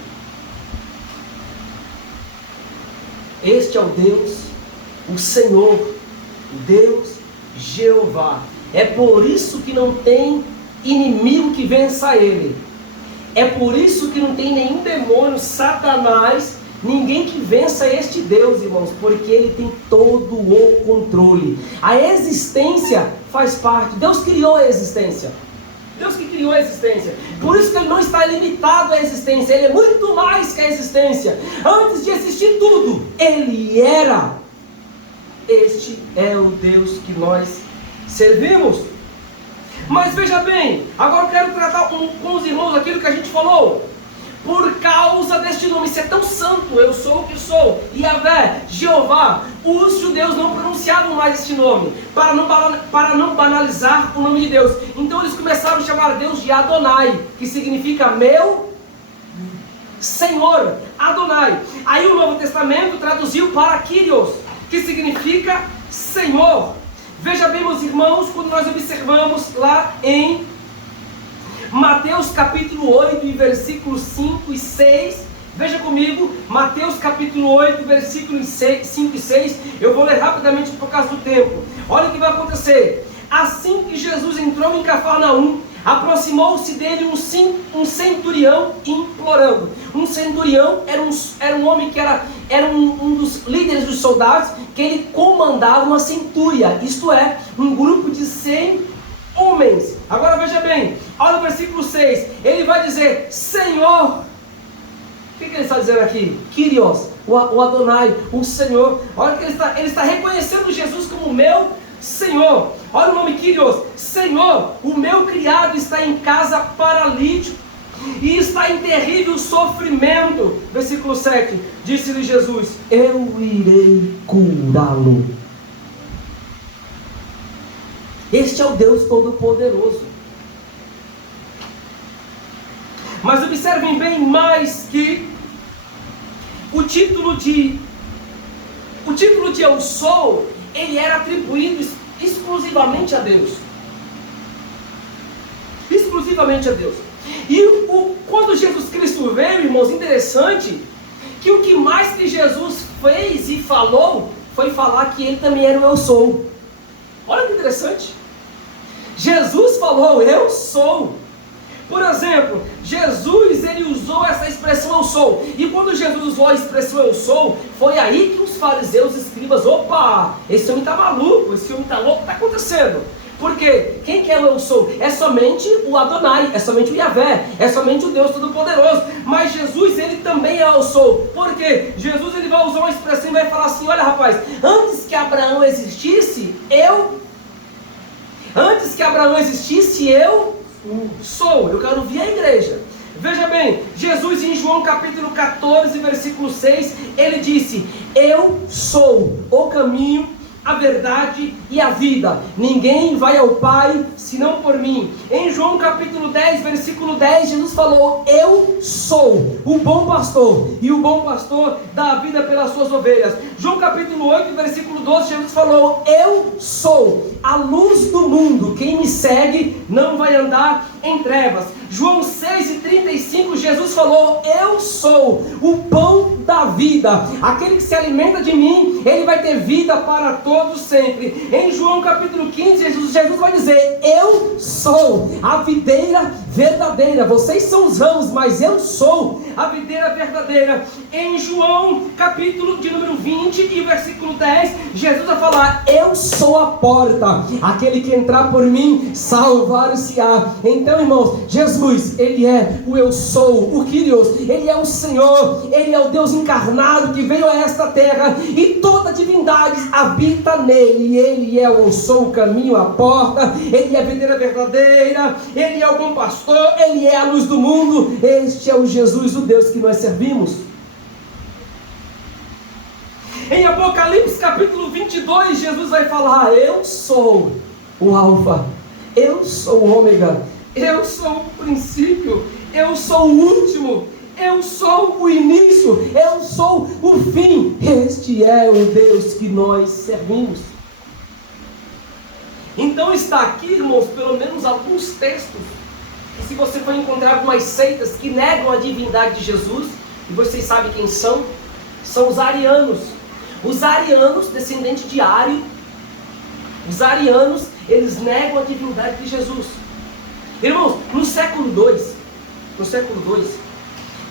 Este é o Deus, o Senhor, o Deus Jeová. É por isso que não tem inimigo que vença Ele. É por isso que não tem nenhum demônio, Satanás, ninguém que vença este Deus, irmãos, porque Ele tem todo o controle. A existência faz parte. Deus criou a existência. Deus que criou a existência. Por isso que Ele não está limitado à existência. Ele é muito mais que a existência. Antes de existir tudo, Ele era. Este é o Deus que nós servimos. Mas veja bem, agora eu quero tratar com os irmãos aquilo que a gente falou. Por causa deste nome ser tão santo, eu sou o que sou, Yahvé, Jeová, os judeus não pronunciavam mais este nome, para não banalizar o nome de Deus. Então eles começaram a chamar Deus de Adonai, que significa meu Senhor, Adonai. Aí o Novo Testamento traduziu para Kyrios, que significa Senhor. Veja bem, meus irmãos, quando nós observamos lá em Mateus capítulo 8, versículos 5 e 6. Veja comigo, Mateus capítulo 8, versículos 5 e 6. Eu vou ler rapidamente por causa do tempo. Olha o que vai acontecer. Assim que Jesus entrou em Cafarnaum, aproximou-se dele um centurião implorando. Um centurião era um homem que era um dos líderes dos soldados, que ele comandava uma centúria, isto é, um grupo de 100 homens. Agora veja bem, olha o versículo 6, ele vai dizer, Senhor. O que ele está dizendo aqui? Kyrios, o Adonai, o Senhor. Olha que ele está reconhecendo Jesus como meu Senhor. Olha o nome Kyrios, Senhor, o meu criado está em casa paralítico e está em terrível sofrimento. Versículo 7, disse-lhe Jesus, eu irei curá-lo. Este é o Deus Todo-Poderoso. Mas observem bem mais que o título de Eu Sou, ele era atribuído exclusivamente a Deus. Exclusivamente a Deus. E quando Jesus Cristo veio, irmãos, interessante, que o que mais que Jesus fez e falou, foi falar que Ele também era o Eu Sou. Olha que interessante. Jesus falou, eu sou. Por exemplo, Jesus, ele usou essa expressão eu sou. E quando Jesus usou a expressão eu sou, foi aí que os fariseus, escribas, opa, esse homem está maluco, esse homem está louco, o que está acontecendo? Porque quem que é o eu sou? É somente o Adonai, é somente o Yahvé, é somente o Deus Todo-Poderoso. Mas Jesus, ele também é o eu sou. Por quê? Jesus, ele vai usar uma expressão e vai falar assim, olha rapaz, antes que Abraão existisse, eu sou. Eu quero vir à igreja. Veja bem, Jesus em João capítulo 14, versículo 6, ele disse: eu sou o caminho, a verdade e a vida. Ninguém vai ao Pai senão por mim. Em João capítulo 10, versículo 10, Jesus falou: eu sou o bom pastor, e o bom pastor dá a vida pelas suas ovelhas. João capítulo 8, versículo 12, Jesus falou: eu sou a luz do mundo. Quem me segue não vai andar em trevas. João 6,35, Jesus falou: eu sou o pão da vida. Aquele que se alimenta de mim, ele vai ter vida para todos sempre. Em João capítulo 15, Jesus vai dizer: eu sou a videira verdadeira. Vocês são os ramos, mas eu sou a videira verdadeira. Em João capítulo de número 20 e versículo 10, Jesus vai falar: eu sou a porta. Aquele que entrar por mim, salvar-se-á. Então, irmãos, Jesus, ele é o eu sou, o Kyrios, ele é o Senhor, ele é o Deus encarnado que veio a esta terra, e toda a divindade habita nele. Ele é o eu sou, o caminho, a porta, ele é a videira verdadeira, ele é o bom pastor, ele é a luz do mundo. Este é o Jesus, o Deus que nós servimos. Em Apocalipse capítulo 22, Jesus vai falar: eu sou o Alfa, eu sou o Ômega, eu sou o princípio, eu sou o último, eu sou o início, eu sou o fim. Este é o Deus que nós servimos. Então está aqui, irmãos, pelo menos alguns textos, e se você for encontrar algumas seitas que negam a divindade de Jesus, e vocês sabem quem são os arianos. Os arianos, descendentes de Ário, os arianos, eles negam a divindade de Jesus. Irmãos, no século II,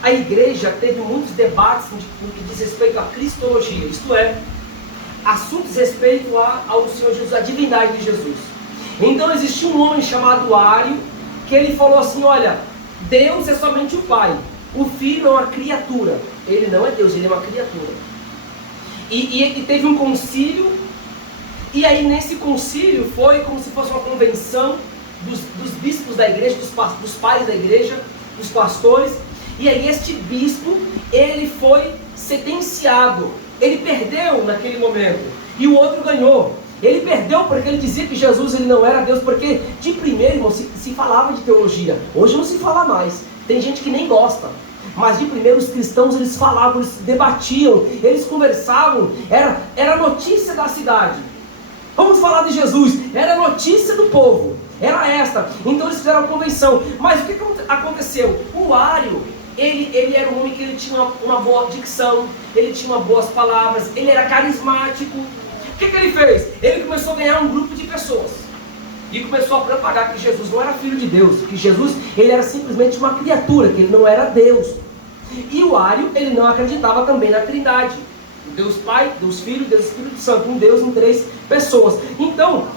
a igreja teve muitos debates no que diz respeito à cristologia, isto é, assuntos respeito ao Senhor Jesus, à divindade de Jesus. Então existia um homem chamado Ário, que ele falou assim: olha, Deus é somente o Pai, o Filho é uma criatura, ele não é Deus, ele é uma criatura. E teve um concílio, e aí nesse concílio foi como se fosse uma convenção dos bispos da igreja, dos pais da igreja, dos pastores. E aí este bispo, ele foi sentenciado, ele perdeu naquele momento, e o outro ganhou. Ele perdeu porque ele dizia que Jesus ele não era Deus, porque de primeiro, irmão, se falava de teologia. Hoje não se fala mais, tem gente que nem gosta. Mas de primeiro os cristãos, eles falavam, eles debatiam, eles conversavam, era notícia da cidade. Vamos falar de Jesus, era notícia do povo, era esta. Então eles fizeram a convenção. Mas o que aconteceu? O Ário, ele era um homem que ele tinha uma boa dicção, ele tinha boas palavras, ele era carismático. O que ele fez? Ele começou a ganhar um grupo de pessoas e começou a propagar que Jesus não era filho de Deus, que Jesus ele era simplesmente uma criatura, que ele não era Deus. E o Ário, ele não acreditava também na Trindade, Deus Pai, Deus Filho, Deus Espírito Santo, um Deus em 3 pessoas. Então,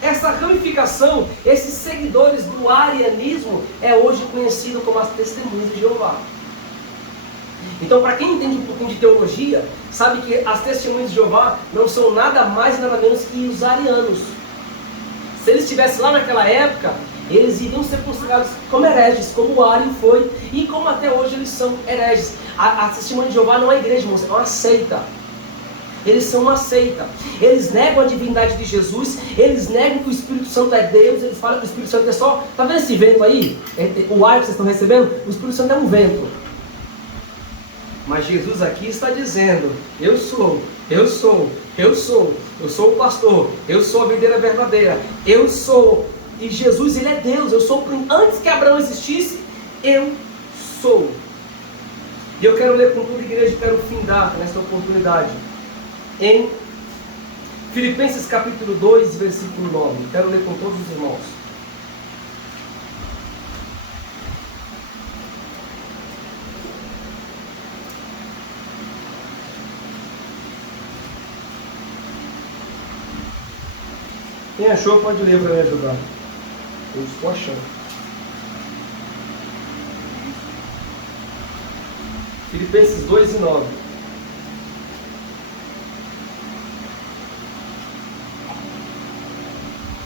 essa ramificação, esses seguidores do arianismo é hoje conhecido como as Testemunhas de Jeová. Então, para quem entende um pouquinho de teologia, sabe que as Testemunhas de Jeová não são nada mais e nada menos que os arianos. Se eles estivessem lá naquela época, eles iriam ser considerados como hereges, como o Ário foi, e como até hoje eles são hereges. A Testemunha de Jeová não é igreja, irmãos, é uma seita. Eles são uma seita. Eles negam a divindade de Jesus, eles negam que o Espírito Santo é Deus, eles falam que o Espírito Santo é só... Está vendo esse vento aí? O ar que vocês estão recebendo? O Espírito Santo é um vento. Mas Jesus aqui está dizendo: eu sou o pastor, eu sou a videira verdadeira, eu sou. E Jesus, ele é Deus, eu sou. Antes que Abraão existisse, eu sou. E eu quero ler com toda a igreja, quero findar nesta oportunidade em Filipenses capítulo 2, versículo 9. Quero ler com todos os irmãos. Quem achou pode ler para me ajudar. Eu estou achando. Filipenses 2 e 9.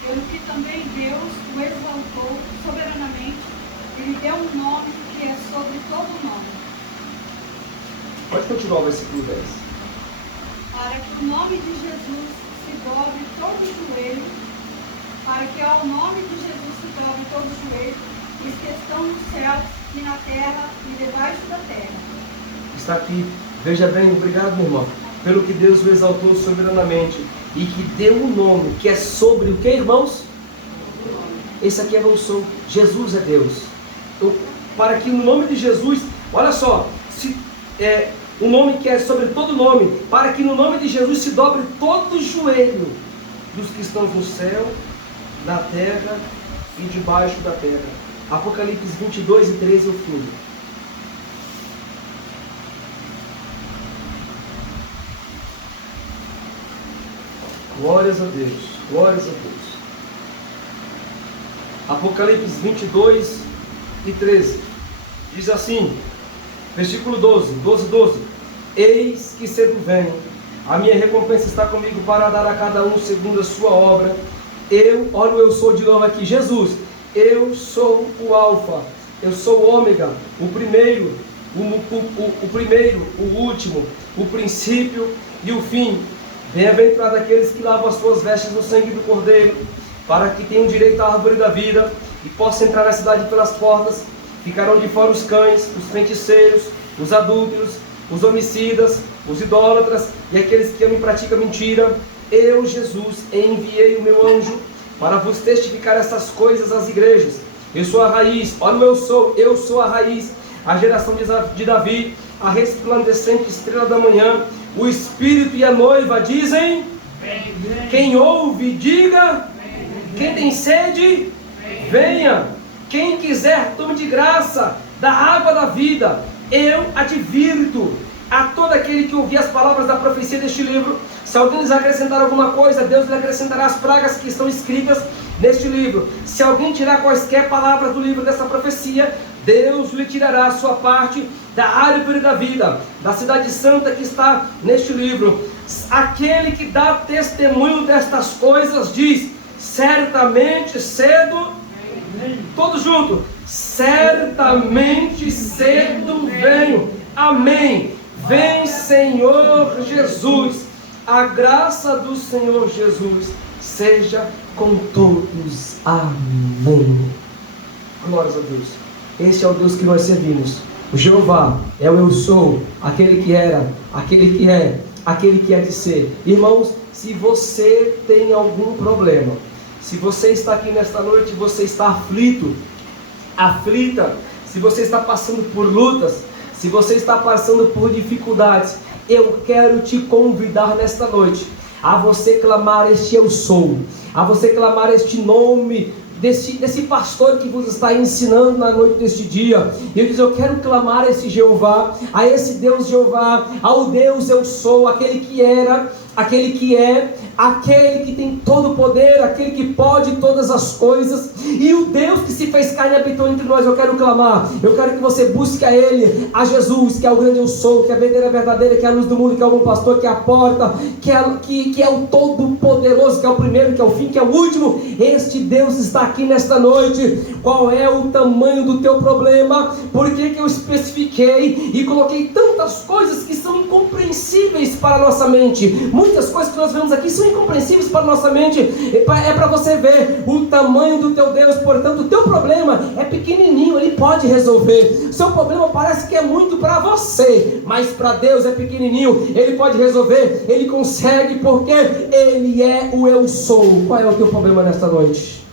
Pelo que também Deus o exaltou soberanamente e lhe deu um nome que é sobre todo nome, Pode continuar o versículo 10. para que o nome de Jesus se dobre todo joelho, para que ao nome de Jesus se dobre todo joelho, os que estão nos céus e na terra e debaixo da terra. Está aqui, veja bem, obrigado, meu irmão, pelo que Deus o exaltou soberanamente e que deu um nome que é sobre o que, irmãos? Esse aqui é o sou. Jesus é Deus. Então, para que no nome de Jesus, olha só, o nome que é sobre todo nome, para que no nome de Jesus se dobre todo o joelho dos que estão no céu, na terra e debaixo da terra. Apocalipse 22 e 13 é o fim. Glórias a Deus, glórias a Deus. Apocalipse 22 e 13 diz assim, versículo 12: Eis que cedo venho, a minha recompensa está comigo para dar a cada um segundo a sua obra. Olha o eu sou de novo aqui, Jesus, eu sou o Alfa, eu sou o Ômega, o primeiro, o último, o princípio e o fim. Bem-aventurado aqueles que lavam as suas vestes no sangue do Cordeiro, para que tenham direito à árvore da vida e possam entrar na cidade pelas portas. Ficarão de fora os cães, os feiticeiros, os adúlteros, os homicidas, os idólatras e aqueles que amam e praticam mentira. Eu, Jesus, enviei o meu anjo para vos testificar essas coisas às igrejas. Eu sou a raiz, olha o eu sou a raiz, a geração de Davi, a resplandecente estrela da manhã. O Espírito e a noiva dizem: quem ouve, diga. Quem tem sede, venha. Quem quiser, tome de graça da água da vida. Eu advirto a todo aquele que ouvir as palavras da profecia deste livro. Se alguém lhes acrescentar alguma coisa, Deus lhe acrescentará as pragas que estão escritas neste livro. Se alguém tirar quaisquer palavras do livro dessa profecia, Deus lhe tirará a sua parte da árvore da vida, da cidade santa que está neste livro. Aquele que dá testemunho destas coisas diz: certamente cedo, todos juntos, certamente cedo venho. Amém. Vem, Senhor Jesus. A graça do Senhor Jesus seja com todos. Amém. Glórias a Deus. Este é o Deus que nós servimos. O Jeová é o eu sou, aquele que era, aquele que é, aquele que é de ser. Irmãos, se você tem algum problema, se você está aqui nesta noite, você está aflito, aflita, se você está passando por lutas, se você está passando por dificuldades, eu quero te convidar nesta noite a você clamar este eu sou, a você clamar este nome desse pastor que vos está ensinando na noite deste dia. Ele diz: eu quero clamar a esse Jeová, a esse Deus Jeová, ao Deus eu sou, aquele que era, aquele que é, aquele que tem todo o poder, aquele que pode todas as coisas, e o Deus que se fez carne e habitou entre nós. Eu quero clamar, eu quero que você busque a Ele, a Jesus, que é o grande eu sou, que é a verdadeira verdadeira, que é a luz do mundo, que é o bom pastor, que é a porta, que é o todo poderoso, que é o primeiro, que é o fim, que é o último. Este Deus está aqui nesta noite. Qual é o tamanho do teu problema? Por que eu especifiquei e coloquei tantas coisas que são incompreensíveis para a nossa mente? Muitas coisas que nós vemos aqui são incompreensíveis para a nossa mente. É para você ver o tamanho do teu Deus. Portanto, o teu problema é pequenininho, Ele pode resolver. O seu problema parece que é muito para você, mas para Deus é pequenininho. Ele pode resolver, Ele consegue, porque Ele é o eu sou. Qual é o teu problema nesta noite?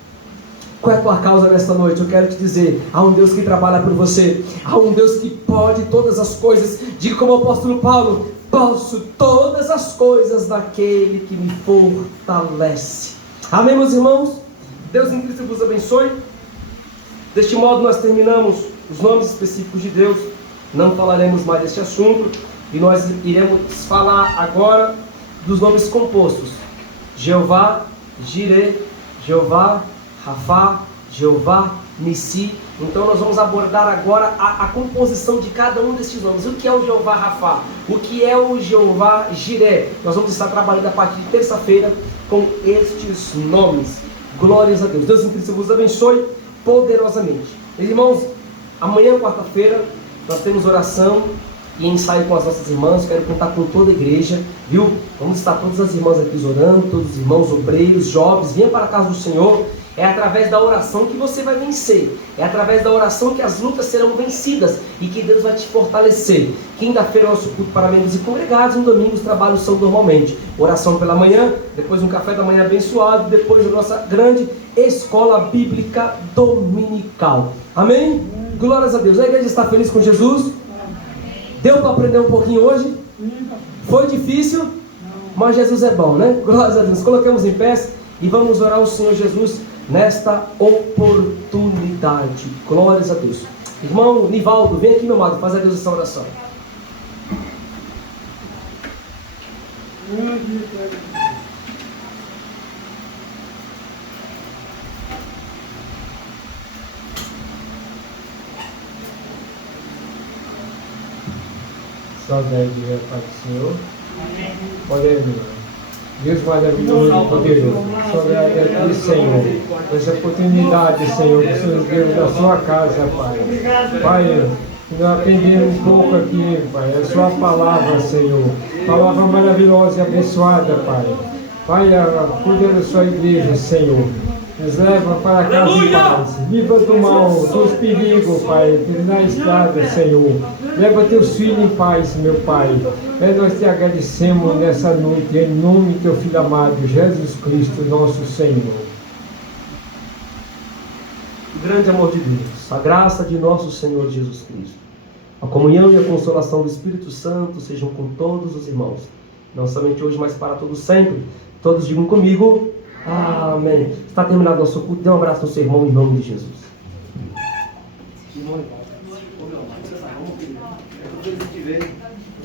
Qual é a tua causa nesta noite? Eu quero te dizer, há um Deus que trabalha por você, há um Deus que pode todas as coisas. Diga como o apóstolo Paulo: posso todas as coisas daquele que me fortalece. Amém, meus irmãos? Deus em Cristo vos abençoe. Deste modo nós terminamos os nomes específicos de Deus. Não falaremos mais deste assunto, e nós iremos falar agora dos nomes compostos: Jeová Jireh, Jeová Rafá, Jeová Nissi. Então nós vamos abordar agora a composição de cada um desses nomes. O que é o Jeová Rafá? O que é o Jeová Jireh? Nós vamos estar trabalhando a partir de terça-feira com estes nomes. Glórias a Deus. Deus em Cristo vos abençoe poderosamente. Irmãos, Amanhã, quarta-feira, nós temos oração e ensaio com as nossas irmãs. Quero contar com toda a igreja, viu? Vamos estar todas as irmãs aqui orando, todos os irmãos obreiros, jovens, venham para a casa do Senhor. É através da oração que você vai vencer. É através da oração que as lutas serão vencidas e que Deus vai te fortalecer. Quinta-feira é o nosso culto para membros e congregados. No domingo os trabalhos são normalmente oração pela manhã, depois um café da manhã abençoado, depois a nossa grande escola bíblica dominical. Amém? Glórias a Deus. A igreja está feliz com Jesus? Deu para aprender um pouquinho hoje? Foi difícil? Mas Jesus é bom, né? Glórias a Deus. Colocamos em pé e vamos orar ao Senhor Jesus nesta oportunidade. Glórias a Deus. Irmão Nivaldo, vem aqui, meu amado, faz a Deus essa oração. Saudade de Pai do Senhor. Olha aí, irmão. Deus maravilhoso e poderoso. Só agradeço, Senhor, essa oportunidade, Senhor, que o Senhor deu da sua casa, Pai. Pai, nós aprendemos um pouco aqui, Pai, a sua palavra, Senhor. Palavra maravilhosa e abençoada, Pai. Pai, cuida da sua igreja, Senhor. Nos leva para a casa de paz. Viva do mal, dos perigos, Pai, na estrada, Senhor. Leva teus filhos em paz, meu Pai. Nós te agradecemos nessa noite, em nome do teu Filho amado, Jesus Cristo, nosso Senhor. O grande amor de Deus, a graça de nosso Senhor Jesus Cristo, a comunhão e a consolação do Espírito Santo sejam com todos os irmãos, não somente hoje, mas para todos sempre. Todos digam comigo, amém. Está terminado nosso culto. Dê um abraço no seu irmão em nome de Jesus.